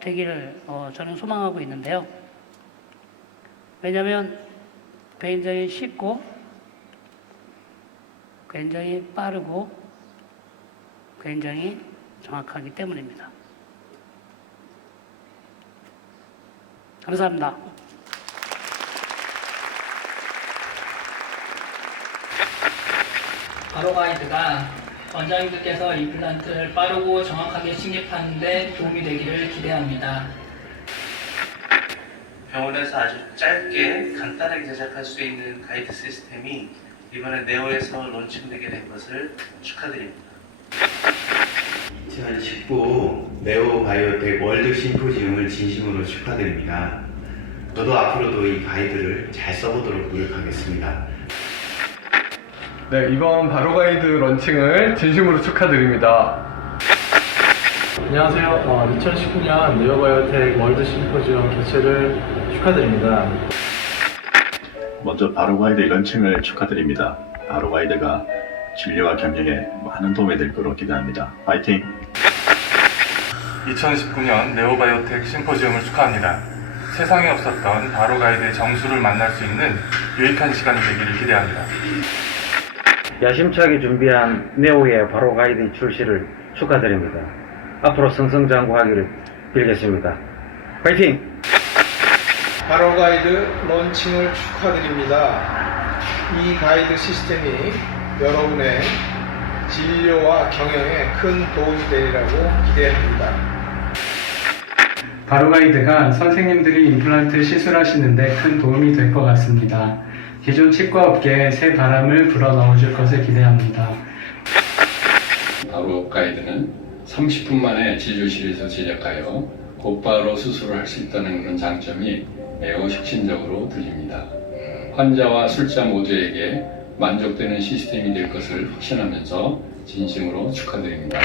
되기를 저는 소망하고 있는데요. 왜냐하면 굉장히 쉽고 굉장히 빠르고 굉장히 정확하기 때문입니다. 감사합니다. 바로 가이드가 원장님들께서 임플란트를 빠르고 정확하게 식립하는 데 도움이 되기를 기대합니다. 병원에서 아주 짧게 간단하게 제작할 수 있는 가이드 시스템이 이번에 네오에서 론칭되게 된 것을 축하드립니다. 2019 네오바이오텍 월드 심포지움을 진심으로 축하드립니다. 저도 앞으로도 이 가이드를 잘 써보도록 노력하겠습니다. 네, 이번 바로가이드 런칭을 진심으로 축하드립니다. 안녕하세요. 2019년 네오바이오텍 월드 심포지엄 개최를 축하드립니다. 먼저 바로가이드 런칭을 축하드립니다. 바로가이드가 진료와 경영에 많은 도움이 될 거로 기대합니다. 파이팅! 2019년 네오바이오텍 심포지움을 축하합니다. 세상에 없었던 바로가이드의 정수를 만날 수 있는 유익한 시간이 되기를 기대합니다. 야심차게 준비한 네오의 바로 가이드 출시를 축하드립니다. 앞으로 승승장구하기를 빌겠습니다. 파이팅! 바로 가이드 론칭을 축하드립니다. 이 가이드 시스템이 여러분의 진료와 경영에 큰 도움이 되리라고 기대합니다. 바로가이드가 선생님들이 임플란트 시술하시는데 큰 도움이 될 것 같습니다. 기존 치과업계에 새 바람을 불어넣어줄 것을 기대합니다. 바로가이드는 30분 만에 진료실에서 제작하여 곧바로 수술을 할 수 있다는 그런 장점이 매우 혁신적으로 들립니다. 환자와 술자 모두에게 만족되는 시스템이 될 것을 확신하면서 진심으로 축하드립니다.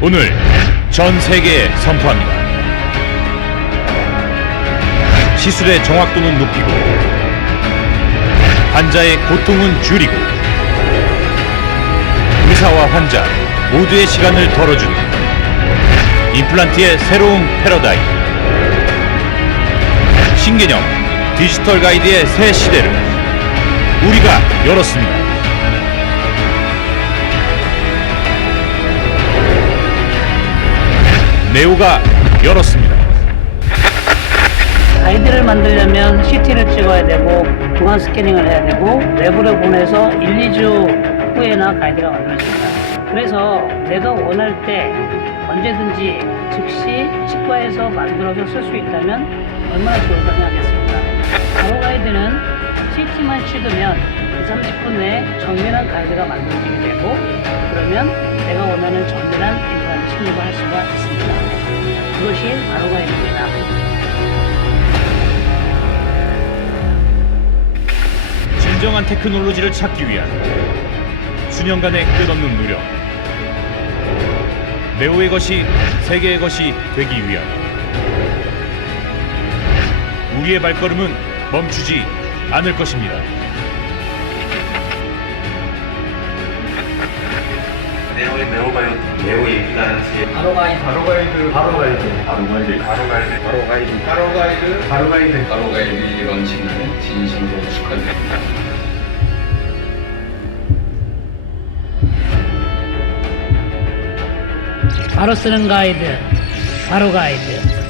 오늘 전 세계에 선포합니다. 시술의 정확도는 높이고 환자의 고통은 줄이고 의사와 환자 모두의 시간을 덜어주는 임플란트의 새로운 패러다임, 신개념 디지털 가이드의 새 시대를 우리가 열었습니다. 네오가 열었습니다. 가이드를 만들려면 CT를 찍어야 되고 중간 스캐닝을 해야 되고 외부를 보내서 1, 2주 후에나 가이드가 만들어집니다. 그래서 내가 원할 때 언제든지 즉시 치과에서 만들어서 쓸 수 있다면 얼마나 좋을까 생각했습니다. 바로 가이드는 CT만 찍으면 30분 내에 정밀한 가이드가 만들어지게 되고 그러면 내가 원하는 정밀한 임플란트 식립을 할 수가 있습니다. 그것이 바로 가이드입니다. 진정한 테크놀로지를 찾기 위한 수년간의 끝없는 노력, 네오의 것이 세계의 것이 되기 위한 우리의 발걸음은 멈추지 않을 것입니다. 네오의 네오바이오텍 네오 임플란트의 바로가이드 바로가이드 바로가이드 바로가이드 런칭을 진심으로 축하드립니다. 바로 쓰는 가이드, 바로 가이드.